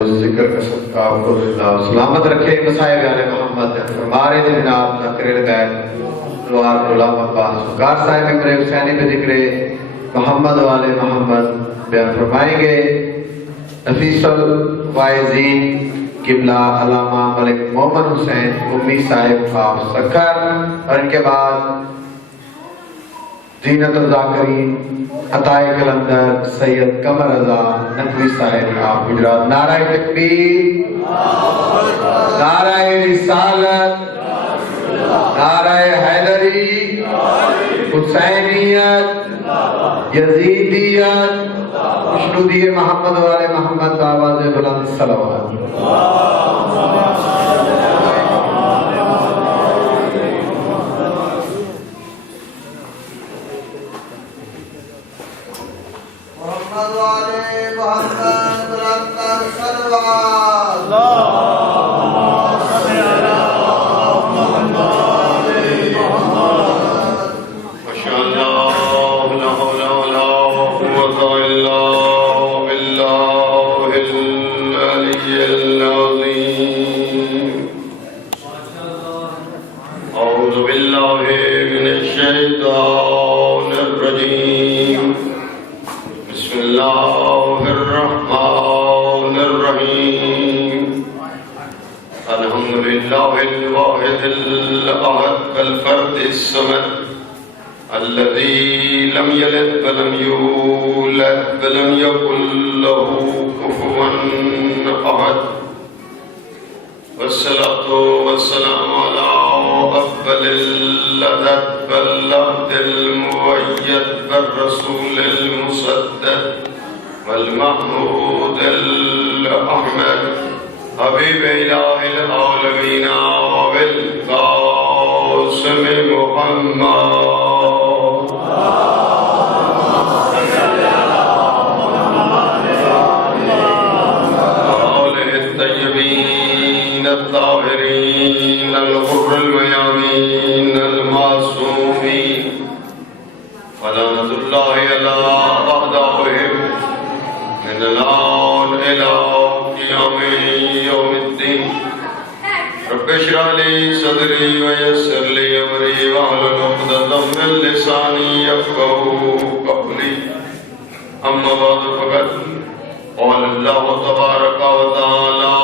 ذکر کا صدقہ اللہ سلامت رکھے مسائب علی محمد ہمارے جناب نقرر گئے لوار علامہ عباس گار صاحب امر حسینی پہ ذکر محمد والے محمد بیان فرمائیں گے نفیس الوائزین قبلہ علامہ ملک محمد حسین امی صاحب خاف سکر اور ان کے بعد زینت الذاکرین عطائے کلندر سید قمر رضا نقوی صاحب خاف گجرات نعرہ تکبیر نعرہ رسالت نعرہ حیدری حسینیت یزیدیت مشنودی محمد والے محمد بآواز بلند صلوات محمد والے محمد بلند صلوات الواحد الأحد الفرد الصمد الذي لم يلد ولم يولد ولم يكن له كفوا أحد والصلاة والسلام على أفضل الأدب واللفظ المؤيد والرسول المسدد والمحمود الأحمد حبیب الہ العالمین وبالقاسم محمد آلہ الطیبین الطاہرین الغر الميامین المعصومین ولعنۃ اللہ علی اعدائهم من الآن إلى قیام یوم الدین رب اشرح لی صدری ویسر لی امری واحلل عقدۃ من لسانی یفقهوا قولی اما بعد فقد قال اللہ تبارک وتعالی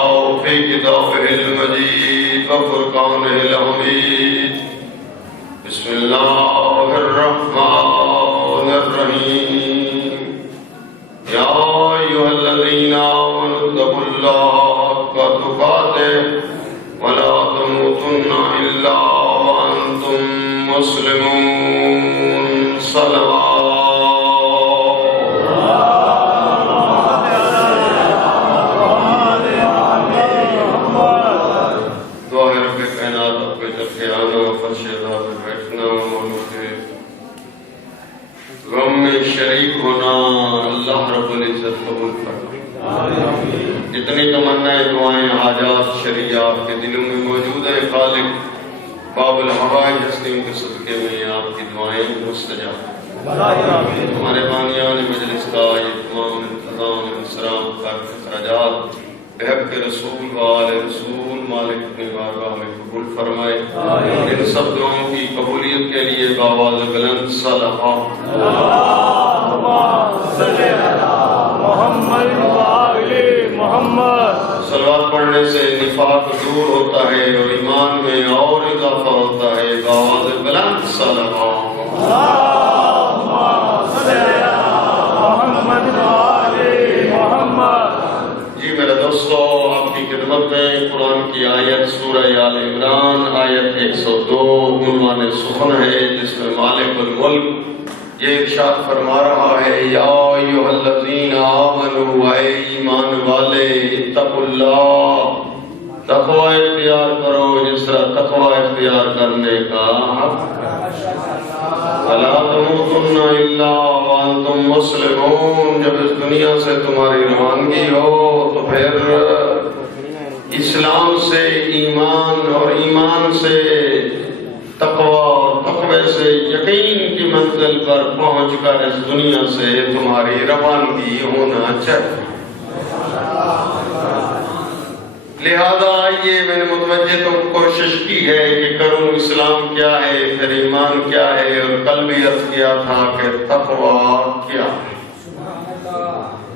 فی کتابہ المجید وفرقانہ الحمید بسم اللہ الرحمن الرحیم یا ایھا الذین آمنوا اتقوا اللہ حق تقاته ولا تموتن الا وانتم مسلمون دعا رب کائنات آپ کے طرف آنا فرش عذاب میں بیٹھنا مولود غم میں شریک ہونا اللہ رب العزت قبول کرنا اتنی تمنائیں دعائیں حاجات شریعات کے دلوں میں موجود ہیں خالق باب الحوائج حسنیوں کے صدقے میں آپ کی دعائیں مستجاب ہمارے بانیان مجلس کا یہ تمام انتظام انسرام خرچ اخراجات بحق کے رسول وآل رسول مالک اپنی بارگاہ میں قبول فرمائے ان سب دعاؤں کی قبولیت کے لیے بآواز بلند صلوات محمد وآلِ محمد صلوات پڑھنے سے نفاق دور ہوتا ہے اور ایمان میں اور اضافہ ہوتا ہے بآواز بلند صلوات محمد وآلِ محمد جی میرے دوستو آپ کی خدمت میں قرآن کی آیت سورہ آل عمران آیت 102 عنوان سخن ہے جس میں مالک الملک یہ ارشاد فرما رہا ہے یا ایھا الذین آمنوا اے ایمان والے اتقوا اللہ تقوی اختیار کرو جس طرح تقوی اختیار کرنے کا ولا تموتن الا وانتم مسلمون جب اس دنیا سے تمہاری روانگی ہو تو پھر اسلام سے ایمان اور ایمان سے تقوی اور تقوی سے یقین کی منزل پر پہنچ کر اس دنیا سے تمہاری روانگی ہونا چاہیے لہذا یہ میں نے متوجہ تو کوشش کی ہے کہ کروں اسلام کیا ہے، پھر ایمان کیا ہے، اور کل بھی عرض کیا تھا کہ تقویٰ کیا ہے،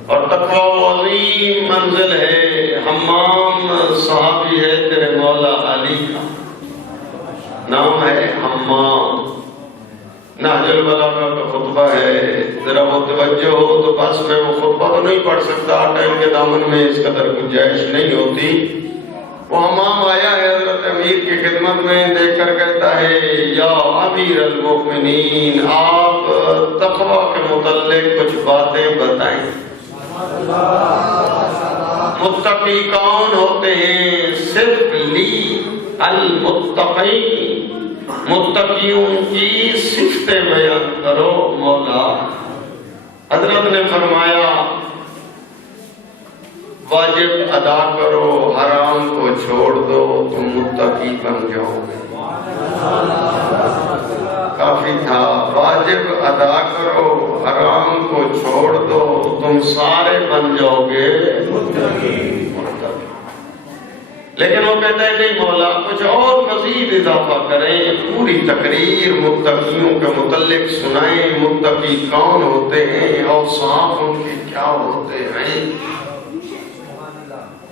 اور تقویٰ عظیم منزل ہے۔ حمام صحابی ہے تیرے مولا علی کا، نام ہے حمام، نہج البلاغہ کا خطبہ ہے، ذرا وہ توجہ ہو تو بس میں وہ خطبہ تو نہیں پڑھ سکتا، ٹائم کے دامن میں اس قدر گنجائش نہیں ہوتی۔ وہ حمام آیا ہے حضرت امیر کی خدمت میں، دیکھ کر کہتا ہے یا امیر المؤمنین، آپ تقویٰ کے متعلق کچھ باتیں بتائیں۔ متقی کون ہوتے ہیں؟ صرف لی المتقین، متقیوں کی صفتیں بیان کرو مولا۔ حضرت نے فرمایا واجب ادا کرو، حرام کو چھوڑ دو، تم متقی بن جاؤ گے۔ کافی تھا، واجب ادا کرو، حرام کو چھوڑ دو، تم سارے بن جاؤ گے متقی۔ لیکن وہ کہتا ہے نہیں مولا کچھ اور مزید اضافہ کریں، پوری تقریر متقیوں کے متعلق سنائیں، متقی کون ہوتے ہیں، اوصاف ان کے کیا ہوتے ہیں،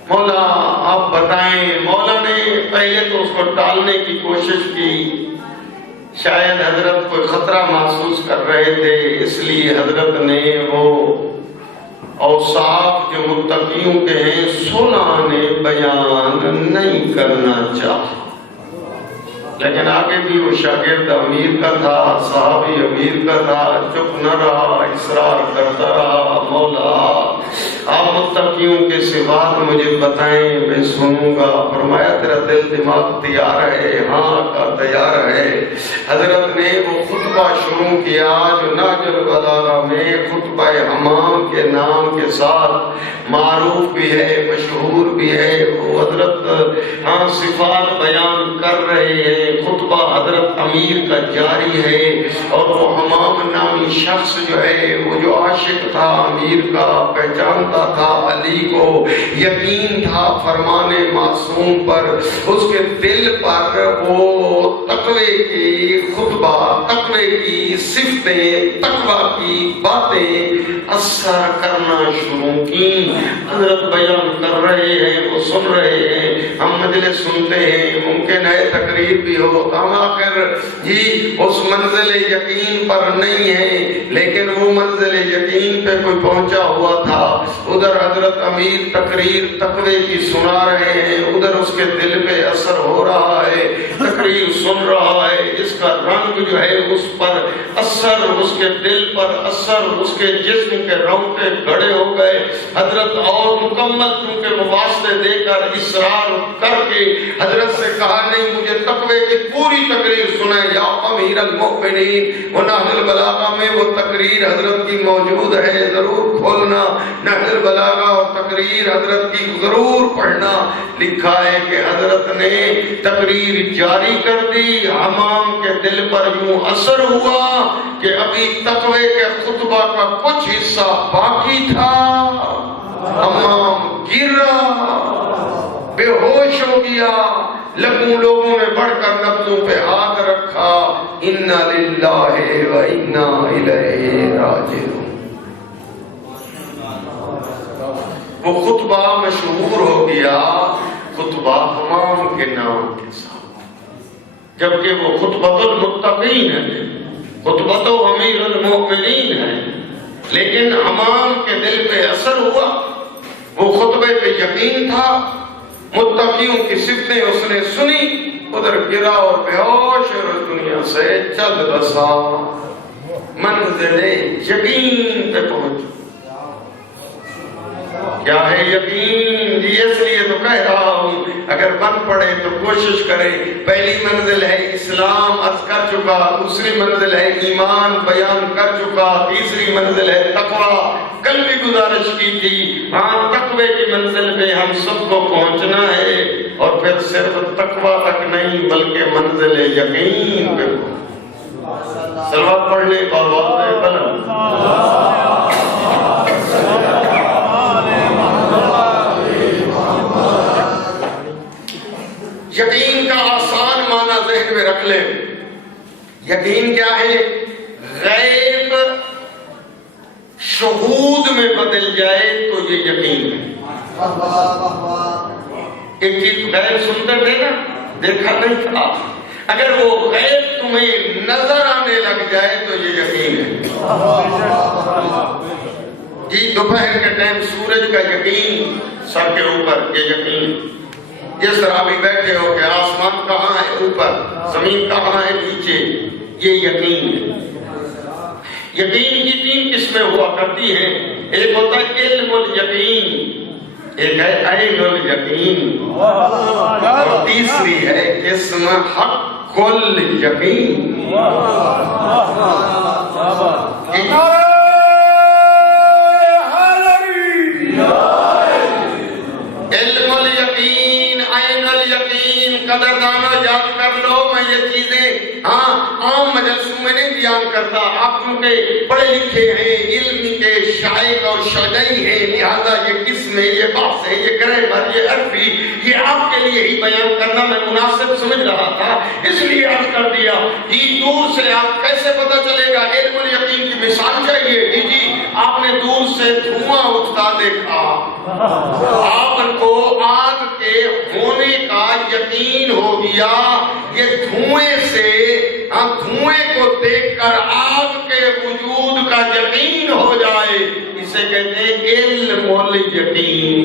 مولا آپ بتائیں۔ مولا نے پہلے تو اس کو ٹالنے کی کوشش کی، شاید حضرت کوئی خطرہ محسوس کر رہے تھے، اس لیے حضرت نے وہ اوصاف جو متقیوں کے ہیں سنانے بیان نہیں کرنا چاہا۔ لیکن آگے بھی وہ شاگرد امیر کا تھا، صحابی امیر کا تھا، چپ نہ رہا، اصرار کرتا رہا، مولا آپ متقیوں کے صفات مجھے بتائیں، میں سنوں گا۔ فرمایا تیرا دل دماغ تیار ہے؟ ہاں کا تیار ہے۔ حضرت نے وہ خطبہ شروع کیا جو نہج البلاغہ میں خطبہ حمام کے نام کے ساتھ معروف بھی ہے، مشہور بھی ہے۔ وہ حضرت صفات بیان کر رہے ہیں، خطبہ حضرت امیر کا جاری ہے، اور وہ حمام نامی شخص جو ہے وہ جو عاشق تھا امیر کا، پہچانتا تھا علی کو، یقین تھا فرمان معصوم پر، اس کے دل پر وہ تقوی کی خطبہ، تقوی کی صفتیں، تقوی کی باتیں اثر کرنا شروع کی۔ حضرت بیان کر رہے ہیں، وہ سن رہے ہیں، ہم مجلس سنتے ہیں، ممکن ہے تقریر بھی ہو، ہم آخر ہی اس منزل یقین پر نہیں ہیں، لیکن وہ منزل یقین پہ کوئی پہنچا ہوا تھا۔ ادھر حضرت امیر تقریر تقوی کی سنا رہے ہیں، ادھر اس کے دل پہ اثر ہو رہا ہے، تقریر سن رہا ہے، اس کا رنگ جو ہے اس پر اثر، اس کے دل پر اثر، اس کے جسم کے رونقیں کھڑے ہو گئے۔ حضرت اور مکمل کیونکہ واسطے دے کر اصرار کر کے حضرت سے کہا نہیں مجھے تقوی کی پوری تقریر سنائیں یا امیر المؤمنین۔ وہ نہج البلاغہ میں وہ تقریر حضرت کی موجود ہے، ضرور کھولنا، نہج البلاغہ اور تقریر حضرت کی ضرور پڑھنا۔ لکھا ہے کہ حضرت نے تقریر جاری کر دی، حمام کے دل پر یوں اثر ہوا کہ ابھی تقوی کے خطبہ کا کچھ حصہ باقی تھا، حمام گرا، بے ہوش ہو گیا، لوگوں نے بڑھ کر نبضوں پہ ہاتھ رکھا، انا للہ و انا الیہ راجعون۔ وہ خطبہ مشہور ہو گیا، خطبہ حمام کے نام کے ساتھ، جبکہ وہ خطبۃ المتقین ہے، خطبۃ امیر المؤمنین ہے، لیکن حمام کے دل پہ اثر ہوا، وہ خطبے پہ یقین تھا، متقیوں کی صفتیں اس نے سنی، ادھر گرا اور بے ہوش اور دنیا سے چل بسا، منزل یقین پہ پہنچ۔ کیا ہے یقین؟ جی اس لیے تو کہہ رہا ہوں اگر بن پڑے تو کوشش کریں۔ پہلی منزل ہے اسلام، عرض کر چکا، دوسری منزل ہے ایمان، بیان کر چکا، تیسری منزل ہے تقوی، کل بھی گزارش کی تھی۔ ہاں تقوی کی منزل پہ ہم سب کو پہنچنا ہے، اور پھر صرف تقوی تک نہیں بلکہ منزل یقین پہ صلوات پڑھنے بآواز بلند۔ رکھ لے. یقین کیا ہے؟ غیب شہود میں بدل جائے تو یہ یقین ہے. ایک چیز غیب سنتے تھے نا، دیکھا نہیں تھا، اگر وہ غیب تمہیں نظر آنے لگ جائے تو یہ یقین ہے. جی دوپہر کے ٹائم سورج کا یقین سر کے اوپر، یہ یقین. جس طرح بھی بیٹھے ہو کہ آسمان کہاں ہے اوپر، زمین کہاں ہے نیچے، یہ یقین ہے. یقین کی 3 قسمیں ہوا کرتی ہیں. ایک ہوتا ہے علم الیقین، ایک ہے عین الیقین، اور تیسری ہے قسم حق الیقین. علم الیقین، عین الیقین، قدردانو یاد کر لو. میں یہ چیزیں عام مجلسوں میں نہیں بیان کرتا. آپ کیونکہ پڑھے لکھے ہیں، علم کے شائق اور شجائی ہیں، لہذا یہ قسمیں، یہ بحث ہے، یہ گرامر، یہ عربی، یہ آپ کے لیے ہی بیان کرنا میں مناسب سمجھ رہا تھا، اس لیے عرض کر دیا. جی دور سے آپ کیسے پتہ چلے گا؟ علم الیقین کی مثال چاہیے. جی آپ نے دور سے دھواں اٹھتا دیکھا، آپ کو آگ کے ہونے کا یقین ہو گیا. یہ دھوئیں سے، دھوئیں کو دیکھ کر آگ کے وجود کا یقین ہو جائے، اسے کہتے ہیں علم الیقین.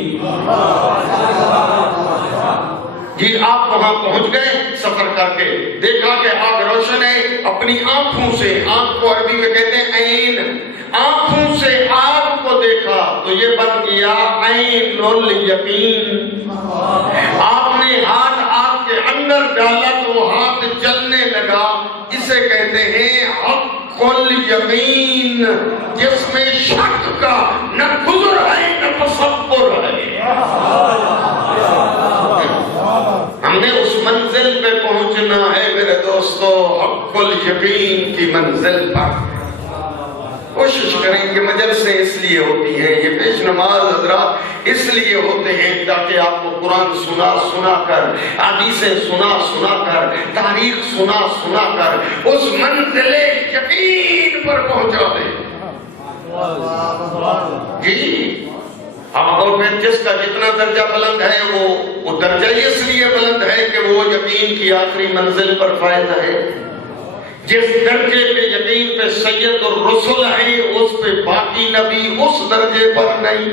جی آپ وہاں پہنچ گئے سفر کر کے، دیکھا کہ آگ روشن ہے، اپنی آنکھوں سے، آنکھ کو عربی میں کہتے ہیں عین، آنکھوں سے آگ کو دیکھا تو یہ بن گیا عین الیقین. آپ نے ہاتھ آگ کے اندر ڈالا تو ہاتھ جلنے لگا، اسے کہتے ہیں حق الیقین، جس میں شک کا نہ گزر ہے نہ تصور ہے. ہم نے اس منزل پہ پہنچنا ہے میرے دوستو، حق الیقین کی منزل پر. کوشش کریں کہ مجلسیں اس لیے ہوتی ہیں، یہ پیش نماز حضرات اس لیے ہوتے ہیں تاکہ آپ کو قرآن سنا کر، حدیثیں سنا کر، تاریخ سنا کر اس منزل یقین پر پہنچا دیں. جی اور پھر جس کا جتنا درجہ بلند ہے وہ درجہ اس لیے بلند ہے کہ وہ یقین کی آخری منزل پر فائز ہے. جس درجے پہ یقین پہ سید الرسل ہیں، اس پہ باقی نبی اس درجے پر نہیں.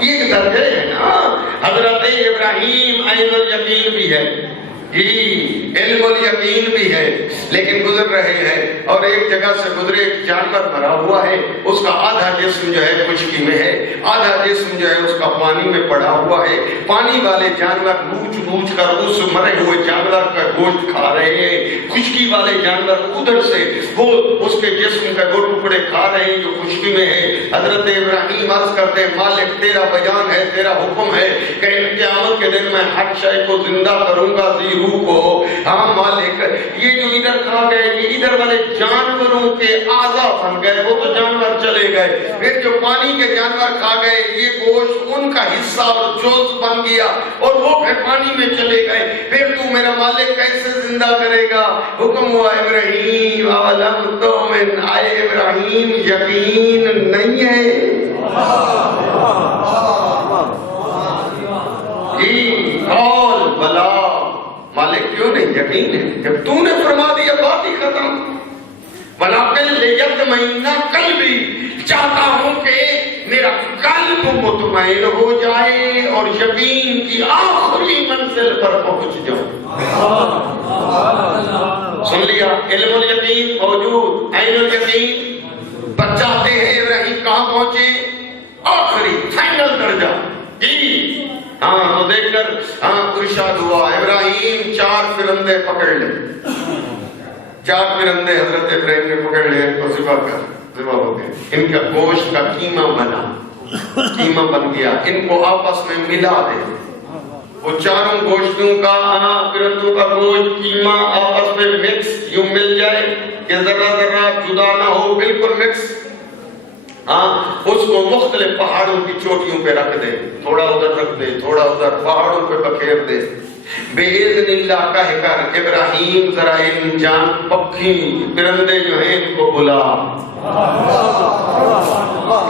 ایک درجے ہے نا. حضرت ابراہیم عین الیقین بھی ہے، جی علم الیقین بھی ہے، لیکن گزر رہے ہیں اور ایک جگہ سے گزرے، ایک جانور مرا ہوا ہے، اس کا آدھا جسم جو ہے خشکی میں ہے، آدھا جسم جو ہے اس کا پانی میں پڑا ہوا ہے. پانی والے جانور نوچ کر اس مرے ہوئے جانور کا گوشت کھا رہے ہیں، خشکی والے جانور ادھر سے وہ اس کے جسم کا وہ ٹکڑے کھا رہے ہیں جو خشکی میں ہے. حضرت ابراہیم عرض کرتے ہیں مالک تیرا بیان ہے، تیرا حکم ہے کہ قیامت کے دن میں ہر شے کو زندہ کروں گا روح کو. ہاں مالک، یہ جو ادھر کھا گئے، یہ ادھر والے جانوروں کے اعضا بن گئے، وہ تو جانور چلے گئے. پھر جو پانی کے جانور کھا گئے، یہ گوشت ان کا حصہ اور جزء بن گیا اور وہ پھر پانی میں چلے گئے. پھر تو میرا مالک کیسے زندہ کرے گا؟ حکم ہوا ابراہیم اولم تؤمن، آئے ابراہیم یقین نہیں ہے؟ جی قول بلا، مالک کیوں نہیں؟ یقین ہے. جب تو نے فرما دیا بات ہی ختم. وَلَقِلْ لِيَطْمَئِنَّ قَلْبِي، چاہتا ہوں کہ میرا قلب مطمئن ہو جائے اور یقین کی آخری منزل پر پہنچ جاؤں. سن لیا؟ علم الیقین موجود، عین الیقین. بچاتے ہیں ابراہیم کہاں پہنچے؟ آخری فائنل درجہ. ہاں تو دیکھ کر ارشاد ہوا ابراہیم 4 پرندے پکڑ لے. 4 پرندے حضرت ابراہیم نے پکڑ لے، ان کو ذبح ہو گئے. ان کا گوشت کا قیمہ بن گیا. ان کو آپس میں ملا دے. وہ چاروں گوشتوں کا، پرندوں کا گوشت قیمہ آپس میں مکس یوں مل جائے کہ ذرا ذرا جدا نہ ہو، بالکل مکس. اس کو مختلف پہاڑوں کی چوٹیوں پہ رکھ دے، تھوڑا ادھر رکھ دے، تھوڑا ادھر، پہاڑوں پہ بکھیر دے. بِإِذْنِ اللَّهِ کہہ کر ابراہیم ذرا ان جان پکھی پرندے جو ہیں ان کو بلا،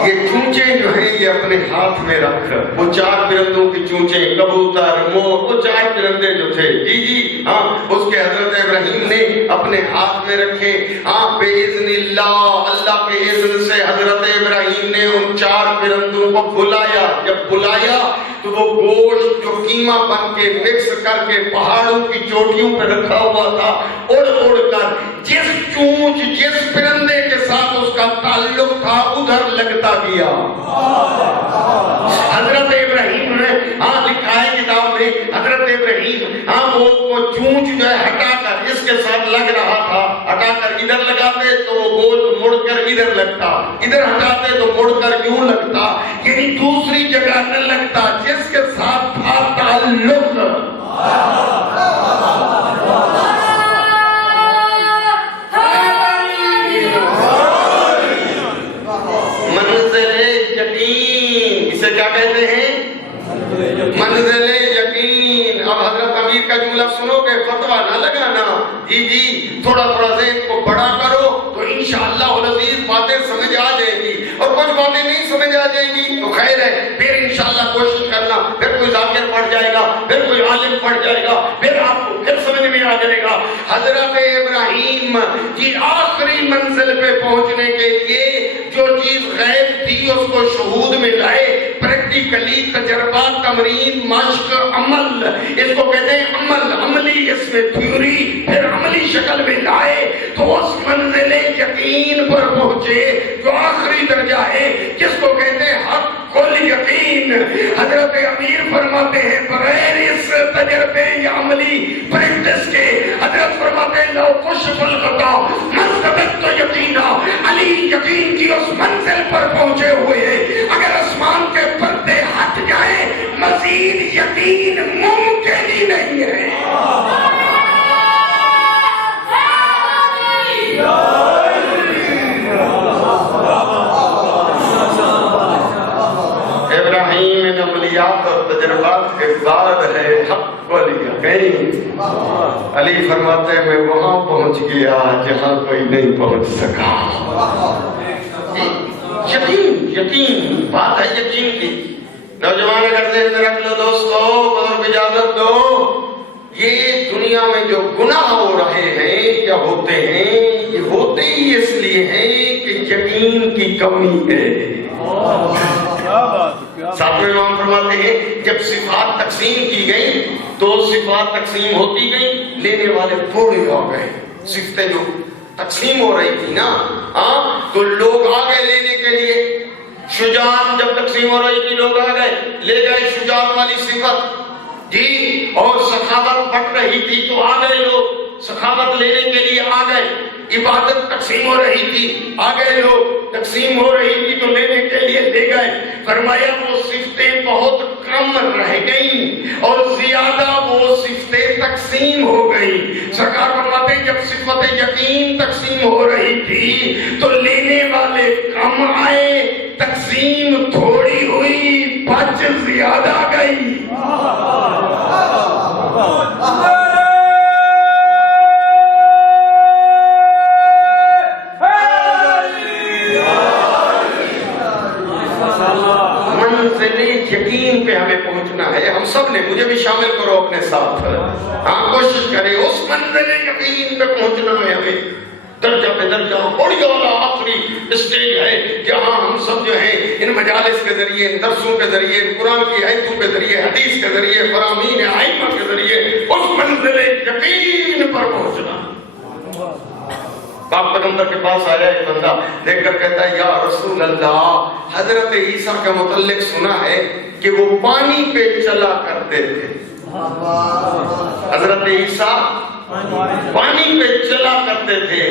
یہ چونچے جو ہیں یہ اپنے ہاتھ میں رکھ، وہ 4 پرندوں کی چونچے، کبوتر، مور، وہ 4 پرندے جو تھے، جی ہاں، اس کے حضرت ابراہیم نے اپنے ہاتھ میں رکھے، ہاں، بِإِذْنِ اللَّهِ، اللہ کے اذن سے حضرت ابراہیم نے ان 4 پرندوں کو بلایا، جب بلایا تو وہ گوشت جو قیمہ بن کے مکس کر کے پہاڑوں کی چوٹیوں پہ رکھا ہوا تھا، اڑ اڑ کر جس چونچ جس پرندے کے ساتھ اس کا تعلق تھا ادھر لگتا گیا۔ حضرت ابراہیم نے لکھا ہے کتاب میں، حضرت ابراہیم وہ چونچ جو ہے ہٹا کر اس کے ساتھ لگ رہا تھا، ہٹا کر ادھر لگاتے تو وہ گوشت مڑ کر ادھر لگتا، ادھر ہٹاتے تو مڑ کر یوں لگتا، یعنی دوسری جگہ نہ لگتا جس کے ساتھ تھا تعلق۔ منزل یقین، اسے کیا کہتے ہیں؟ منزل یقین۔ اب حضرت امیر کا جملہ سنو گے، فتویٰ نہ لگانا، جی تھوڑا تھوڑا ذہن کو بڑا کرو تو انشاءاللہ العزیز باتیں سمجھ آ جائیں گی، اور کچھ باتیں نہیں سمجھ آ جائیں گی تو خیر ہے، پھر انشاءاللہ کوشش کرنا، پھر کوئی ذاکر پڑھ جائے گا، پھر کوئی عالم پڑھ جائے گا، پھر آپ کو پھر سمجھ میں آ جائے گا۔ حضرت ابراہیم کی آخری منزل پہ پہنچنے کے لیے جو چیز غیب تھی اس کو شہود میں لائے، پریکٹیکلی تجربات، تمرین، مشق، عمل، اس کو کہتے ہیں عمل، عملی اس میں تھیوری، پھر عملی شکل میں لائے تو اس منزل یقین پر پہنچے جو آخری درجہ ہے، جس کو کہتے ہیں حق کل یقین۔ حضرت امیر فرماتے ہیں بغیر اس تجربے یا عملی پریکٹس کے، حضرت فرماتے ہیں لو کشف الغطا منزلت یقینا، علی یقین کی اس منزل پر پہنچے ہوئے ہیں، اگر آسمان کے پردے ہٹ جائیں مزید یقین ممکن ہی نہیں ہے۔ ابراہیم ان عملیات اور تجربات کے بعد ہے حق والیقین۔ علی فرماتے ہیں میں وہاں پہنچ گیا جہاں کوئی نہیں پہنچ سکا۔ یقین، یقین، بات ہے یقین کی۔ نوجوان اگر ذہن میں رکھ لو دوستو، بزرگ اجازت دو، یہ دنیا میں جو گناہ ہو رہے ہیں یا ہوتے ہیں، یہ ہوتے ہی اس لیے ہیں کہ یقین کی کمی ہے۔ ساتویں امام فرماتے ہیں جب صفات تقسیم کی گئی تو صفات تقسیم ہوتی گئی، لینے والے تھوڑے آ گئے، صفتیں جو تقسیم ہو رہی تھی نا تو لوگ آ گئے لینے کے لیے۔ شجاعت جب تقسیم ہو رہی تھی لوگ آ گئے، لے گئے شجاعت والی صفت، جی، اور سخاوت بڑھ رہی تھی تو آ گئے لوگ سخاوت لینے کے لیے آ گئے۔ عبادت تقسیم ہو رہی تھی، آ گئے لوگ، تقسیم ہو رہی تھی تو لینے کے لیے لے گئے۔ فرمایا وہ صفتیں بہت کم رہ گئیں اور زیادہ وہ صفتیں تقسیم ہو گئی۔ سرکار فرماتے ہیں جب صفت یقین تقسیم ہو رہی تھی تو لینے والے کم آئے، تقسیم تھوڑی ہوئی، بچ زیادہ گئی۔ یقین پہ ہمیں پہنچنا ہے، ہم سب نے، مجھے بھی شامل کرو اپنے ساتھ، کوشش کریں اس منزل یقین پہ پہنچنا ہے ہمیں۔ درجہ پہ درجہ بڑی والا آخری اسٹیج ہے جہاں ہم سب جو ہیں ان مجالس کے ذریعے، ان درسوں کے ذریعے، قرآن کی آیتوں کے ذریعے، حدیث کے ذریعے، فرامین ائمہ کے ذریعے اس منزل یقین پر پہنچنا۔ پاک پیغمبر کے پاس آیا ایک بندہ، دیکھ کر کہتا ہے یا رسول اللہ، حضرت عیسیٰ کا متعلق سنا ہے کہ وہ پانی پہ چلا کرتے تھے۔ حضرت عیسیٰ پانی پہ چلا کرتے تھے۔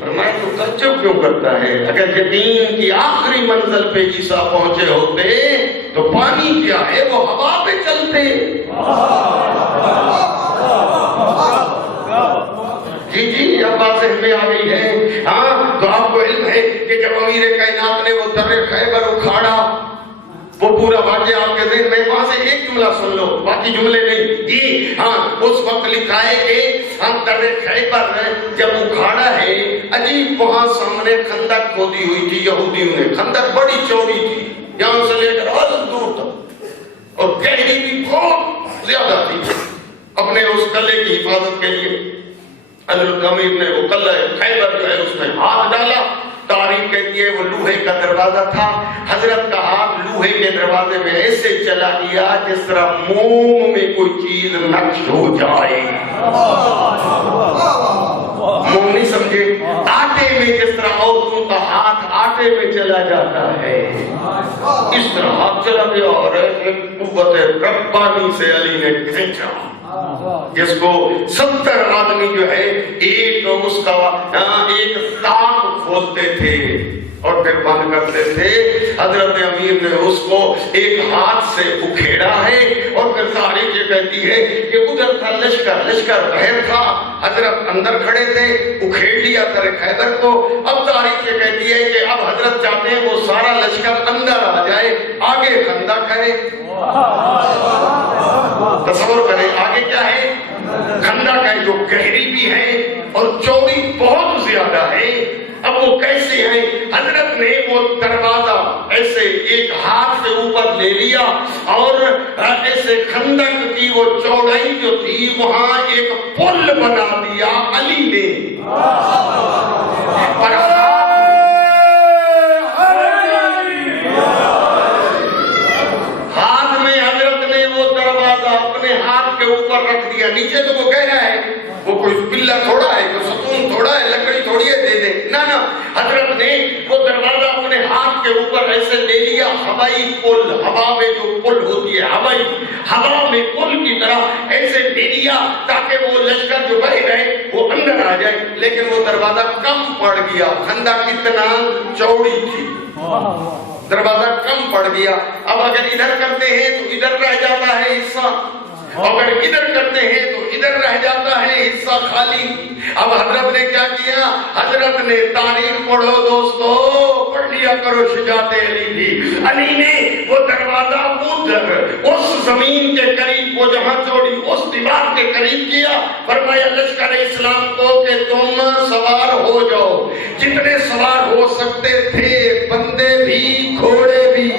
فرمایا تو تعجب کیوں کرتا ہے؟ اگر یقین کی آخری منزل پہ عیسیٰ پہنچے ہوتے تو پانی کیا ہے، وہ ہوا پہ چلتے۔ جی اب بات ذہن میں آ گئی ہے۔ تو آپ کو علم ہے کہ جب امیر کائنات نے وہ در خیبر اکھاڑا، وہ پورا واقعہ آپ کے ذہن میں، وہاں سے ایک جملہ سن لو، باقی جملے نہیں جی ہاں۔ اس وقت لکھا ہے کہ ہم در خیبر جب اکھاڑا ہے، عجیب وہاں سامنے خندق کھودی ہوئی تھی یہودیوں نے، خندق بڑی چوڑی تھی، یہاں سے لے کر بہت دور تک، اور گہری بھی بہت زیادہ تھی۔ اپنے اس قلعے کی حفاظت کے لیے حضرت امیر نے وہ قلعہ خیبر جو ہے اس میں ہاتھ ڈالا۔ تاریخ کہتی ہے وہ لوہے کا دروازہ تھا، حضرت کا ہاتھ لوہے کے دروازے میں ایسے چلا گیا جس طرح موم میں کوئی چیز نقش ہو جائے۔ موم نہیں سمجھے؟ آٹے میں جس طرح عورتوں کا ہاتھ آٹے میں چلا جاتا ہے، اس طرح ہاتھ چلا گیا اور ایک قوت ربانی سے علی نے کھینچا، جس کو 70 آدمی جو ہے ایک اس کا ایک تاک کھولتے تھے اور پھر بند کرتے تھے۔ حضرت امیر نے اس کو ایک ہاتھ سے اکھیڑا ہے، اور پھر تاریخ یہ کہتی ہے کہ ادھر تھا لشکر باہر تھا، حضرت اندر کھڑے تھے، اکھیڑ لیا در خیبر کو۔ اب تاریخ یہ کہتی ہے کہ اب حضرت چاہتے ہیں وہ سارا لشکر اندر آ جائے، آگے خندق ہے۔ تصور کریں آگے کیا ہے؟ خندق ہے جو گہری بھی ہے اور چوڑی بہت زیادہ ہے۔ اب وہ کیسے ہیں؟ حضرت نے وہ دروازہ ایسے ایک ہاتھ سے اوپر لے لیا اور ایسے خندق کی وہ چوڑائی جو تھی وہاں ایک پل بنا دیا علی نے۔ ہاتھ میں حضرت نے وہ دروازہ اپنے ہاتھ کے اوپر رکھ دیا، نیچے تو وہ گہرا ہے، وہ کوئی پلہ تھوڑا ہے، کوئی ستون تھوڑا ہے، لکڑی تھوڑی ہے دے دے، نہ حضرت نے وہ دروازہ اپنے ہاتھ کے اوپر ایسے لے لیا، ہوائی پل، ہوا میں جو پل ہوتی ہے ہوائی، ہوا میں پل کی طرح ایسے لے لیا تاکہ وہ لشکر جو بہ گئے وہ اندر آ جائے، لیکن وہ دروازہ کم پڑ گیا، خندق اتنا چوڑی تھی، دروازہ کم پڑ گیا۔ اب اگر ادھر کرتے ہیں تو ادھر رہ جاتا ہے حصہ، اگر ادھر کرتے ہیں تو ادھر رہ جاتا ہے حصہ خالی۔ اب حضرت نے کیا کیا؟ حضرت نے تاریخ پڑھو دوستو، پڑھ لیا کرو شجاعت علی بھی۔ علی نے وہ دروازہ ادھر اس زمین کے قریب، وہ جہاں چوڑی اس دیوار کے قریب کیا، فرمایا لشکر اسلام کو کہ تم سوار ہو جاؤ، جتنے سوار ہو سکتے تھے، بندے بھی گھوڑے بھی،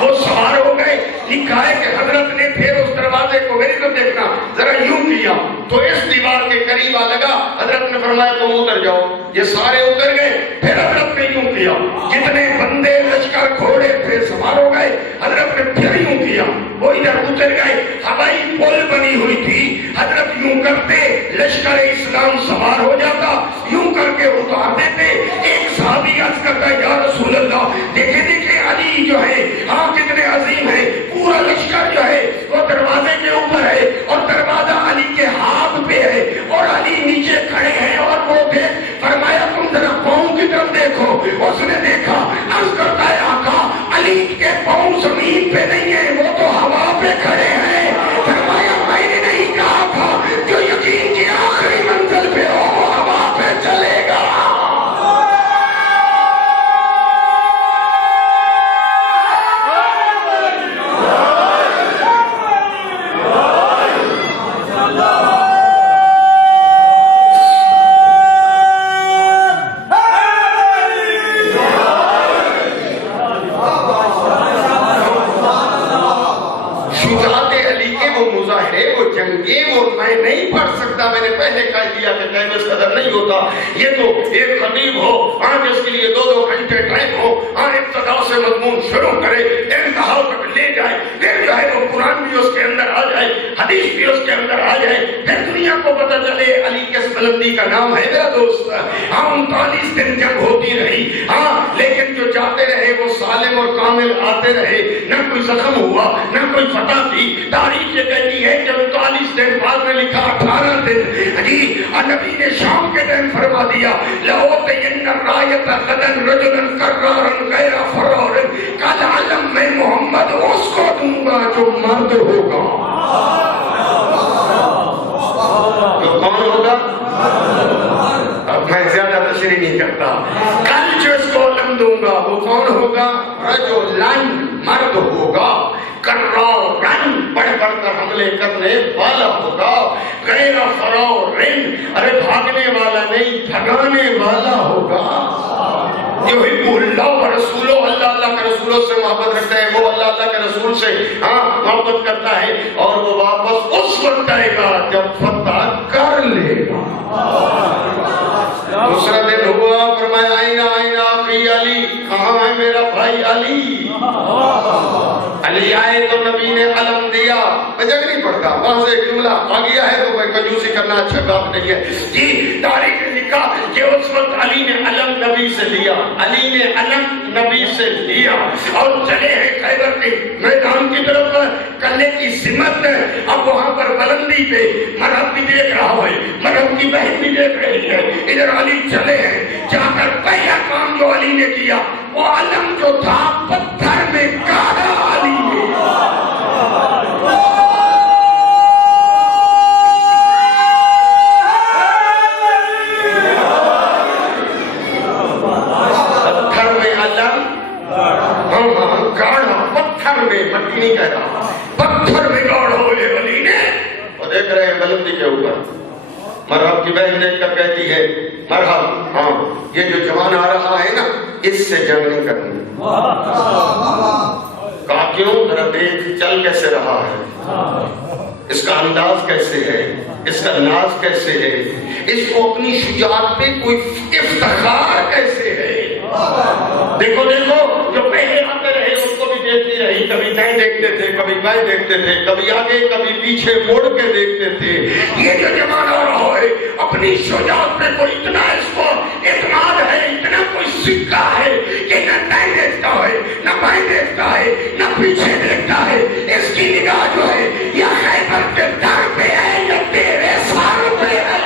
وہ سوار ہو گئے۔ لکھا ہے کہ حضرت نے پھر اس دروازے کو، میری طرف دیکھنا ذرا، یوں کیا تو اس دیوار کے قریب آ لگا، حضرت نے فرمایا تم اتر جاؤ، یہ سارے اتر گئے۔ پھر حضرت نے یوں کیا، جتنے بندے لشکر گھوڑے تھے سوار ہو گئے، حضرت نے پھر یوں کیا، وہ ادھر اتر گئے۔ ہوائی پل بنی ہوئی تھی، حضرت یوں کرتے لشکر اسلام سوار ہو جاتا، یوں کر کے اتار دیتے۔ ایک صحابی عرض کرتا ہے یا رسول اللہ، دیکھیں علی جو ہے ہاں کتنے عظیم ہے، پورا لشکر جو ہے وہ دروازے کے اوپر ہے اور دروازہ علی کے ہاتھ پہ ہے اور علی نیچے کھڑے ہیں اور وہ بھی۔ فرمایا تم ذرا پاؤں کی طرف دیکھو۔ اس نے دیکھا، عرض کرتا ہے آقا علی کے پاؤں زمین پہ نہیں ہیں، وہ تو ہوا پہ کھڑے ہیں۔ فرمایا میں نے نہیں کہا تھا جو یقین کی آخری منزل پہ ہو وہ ہوا پہ چلے گا۔ میں نے پہلے کہہ دیا کہ ٹائم اس قدر نہیں ہوتا، یہ تو ایک خطیب ہو آج اس کے لیے 2-2 گھنٹے ٹائم ہو، ابتدا سے مضمون شروع کرے، انتہا تک لے جائے، پھر جو ہے وہ قرآن بھی اس کے اندر آ جائے، حدیث بھی اس کے اندر آ جائے، پھر دنیا کو پتہ چلے علی کس بلندی کا نام ہے۔ میرا دوست ہاں 39 دن جنگ ہوتی رہی، ہاں لیکن جو جاتے رہے وہ سالم اور کامل آتے رہے، نہ کوئی زخم ہوا نہ کوئی فتح تھی۔ تاریخ یہ کہتی ہے کہ 39 دن بعد میں لکھا 18 دن جی نبی نے شام کے دن فرما دیا لَأُعْطِيَنَّ الرَّايَةَ غَدًا رَجُلًا كَرَّارًا غَيْرَ فَرَّارٍ، کل عالم میں محمد اس کو دوں گا جو مرد ہوگا۔ جو کون ہوگا؟ اب میں زیادہ تشریح نہیں کرتا، کل جو اس کو علم دوں گا وہ کون ہوگا؟ رجلًا، مرد ہوگا۔ حملے کرنے والا ہوگا، غیر فراؤ رن، ارے بھاگنے والا نہیں بھگانے والا ہوگا۔ یحب اللہ و رسولہ، اللہ اللہ کے رسولوں سے محبت رکھتا ہے، وہ اللہ اللہ کے رسول سے محبت کرتا ہے، اور وہ واپس اس وقت آئے گا جب فتح کر لے گا۔ دوسرا دن ہوا، فرمایا آئینہ آئینہ اخی علی، کہاں ہے میرا بھائی علی؟ علی آئے تو نبی نے علم دیا، میں جگ نہیں پڑھتا، وہاں سے ایک جملہ آ گیا ہے تو میں کنجوسی کرنا اچھا بات نہیں ہے جی۔ تاریخ نے لکھا کہ اس وقت علی نے علم نبی سے لیا، علی نے علم نبی سے لیا اور چلے ہیں خیبر کے میدان کی طرف، کرنے کی سمت ہے۔ اب وہاں پر بلندی پہ مرحب بھی دیکھ رہا ہے، مرحب کی بہن بھی دیکھ رہی ہے، ادھر علی چلے ہیں، جا کر پہلا کام جو علی نے کیا وہ علم جو تھا پتھر میں گاڑا علی نے۔ پتھر میں علم گاڑا، پتھر میں، مٹی نہیں کہہ رہا، پتھر میں گاڑا ہوئے علی نے۔ اور دیکھ رہے ہیں بلندی کے اوپر، مرحب کی بہن دیکھ کر کہتی ہے مرحب، ہاں یہ جو جوان آ رہا ہے نا اس سے جنگ نہیں کرنی۔ کہا کیوں؟ ذرا دیکھ چل کیسے رہا ہے، اس کا انداز کیسے ہے، اس کا ناز کیسے ہے، اس کو اپنی شجاعت پہ کوئی افتخار کیسے ہے۔ دیکھو دیکھو جو پہلے آتے رہے اس کو بھی دیکھتی رہی، کبھی دائیں دیکھتے تھے، کبھی بائیں دیکھتے تھے، کبھی آگے کبھی پیچھے موڑ کے دیکھتے تھے۔ یہ جو جوان آ رہا ہے اپنی شجاعت پہ کوئی اتنا اس کو اعتماد ہے، اتنا کوئی سکہ ہے کہ نہ دائیں دیکھتا ہے، نہ بائیں دیکھتا ہے، نہ پیچھے دیکھتا ہے۔ اس کی نگاہ جو ہے یا خیبر کے در پہ ہے یا تیرے سر پہ ہے۔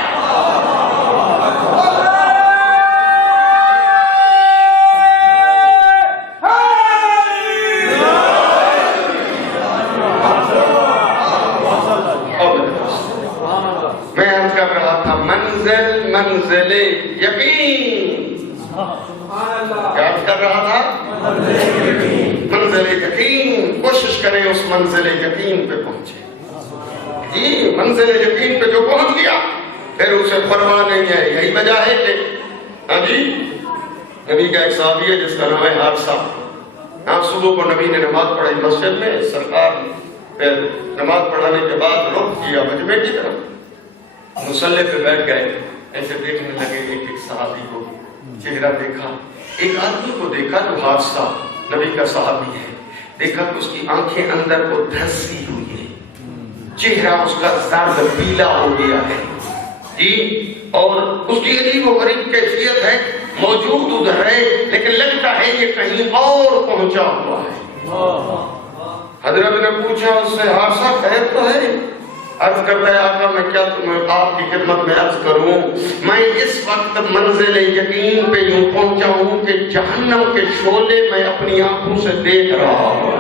منزل یقین، کیا کر رہا تھا؟ منزل یقین، کوشش کریں اس منزل یقین پہ پہنچے جی۔ منزل یقین پہ جو پہنچ گیا پھر اسے پرواہ نہیں ہے۔ یہی وجہ ہے کہ ہاں جی نبی کا ایک صحابی ہے جس کا نام ہے حارثہ، ہاں صبح کو نبی نے نماز پڑھائی مسجد میں، سرکار پھر نماز پڑھانے کے بعد رخ کیا مجمع کی طرف، مصلی پہ بیٹھ گئے، ایسے دیکھنے لگے ایک ایک صحابی کو، چہرہ دیکھا، ایک آدمی کو دیکھا جو حادثہ نبی کا صحابی ہے، دیکھا کہ اس کی آنکھیں اندر کو دھسی ہوئی ہے، چہرہ اس کا زرد پیلا ہو گیا ہے جی، اور اس کی عجیب و غریب کیفیت ہے، موجود ادھر ہے لیکن لگتا ہے یہ کہیں اور پہنچا ہوا ہے۔ حضرت نے پوچھا اس سے حادثہ خیر تو ہے؟ عرض کرتا ہے آقا میں کیا تمہیں آپ کی خدمت میں عرض کروں، میں اس وقت منزل یقین پہ یوں پہنچا ہوں کہ جہنم کے شعلے میں اپنی آنکھوں سے دیکھ رہا ہوں۔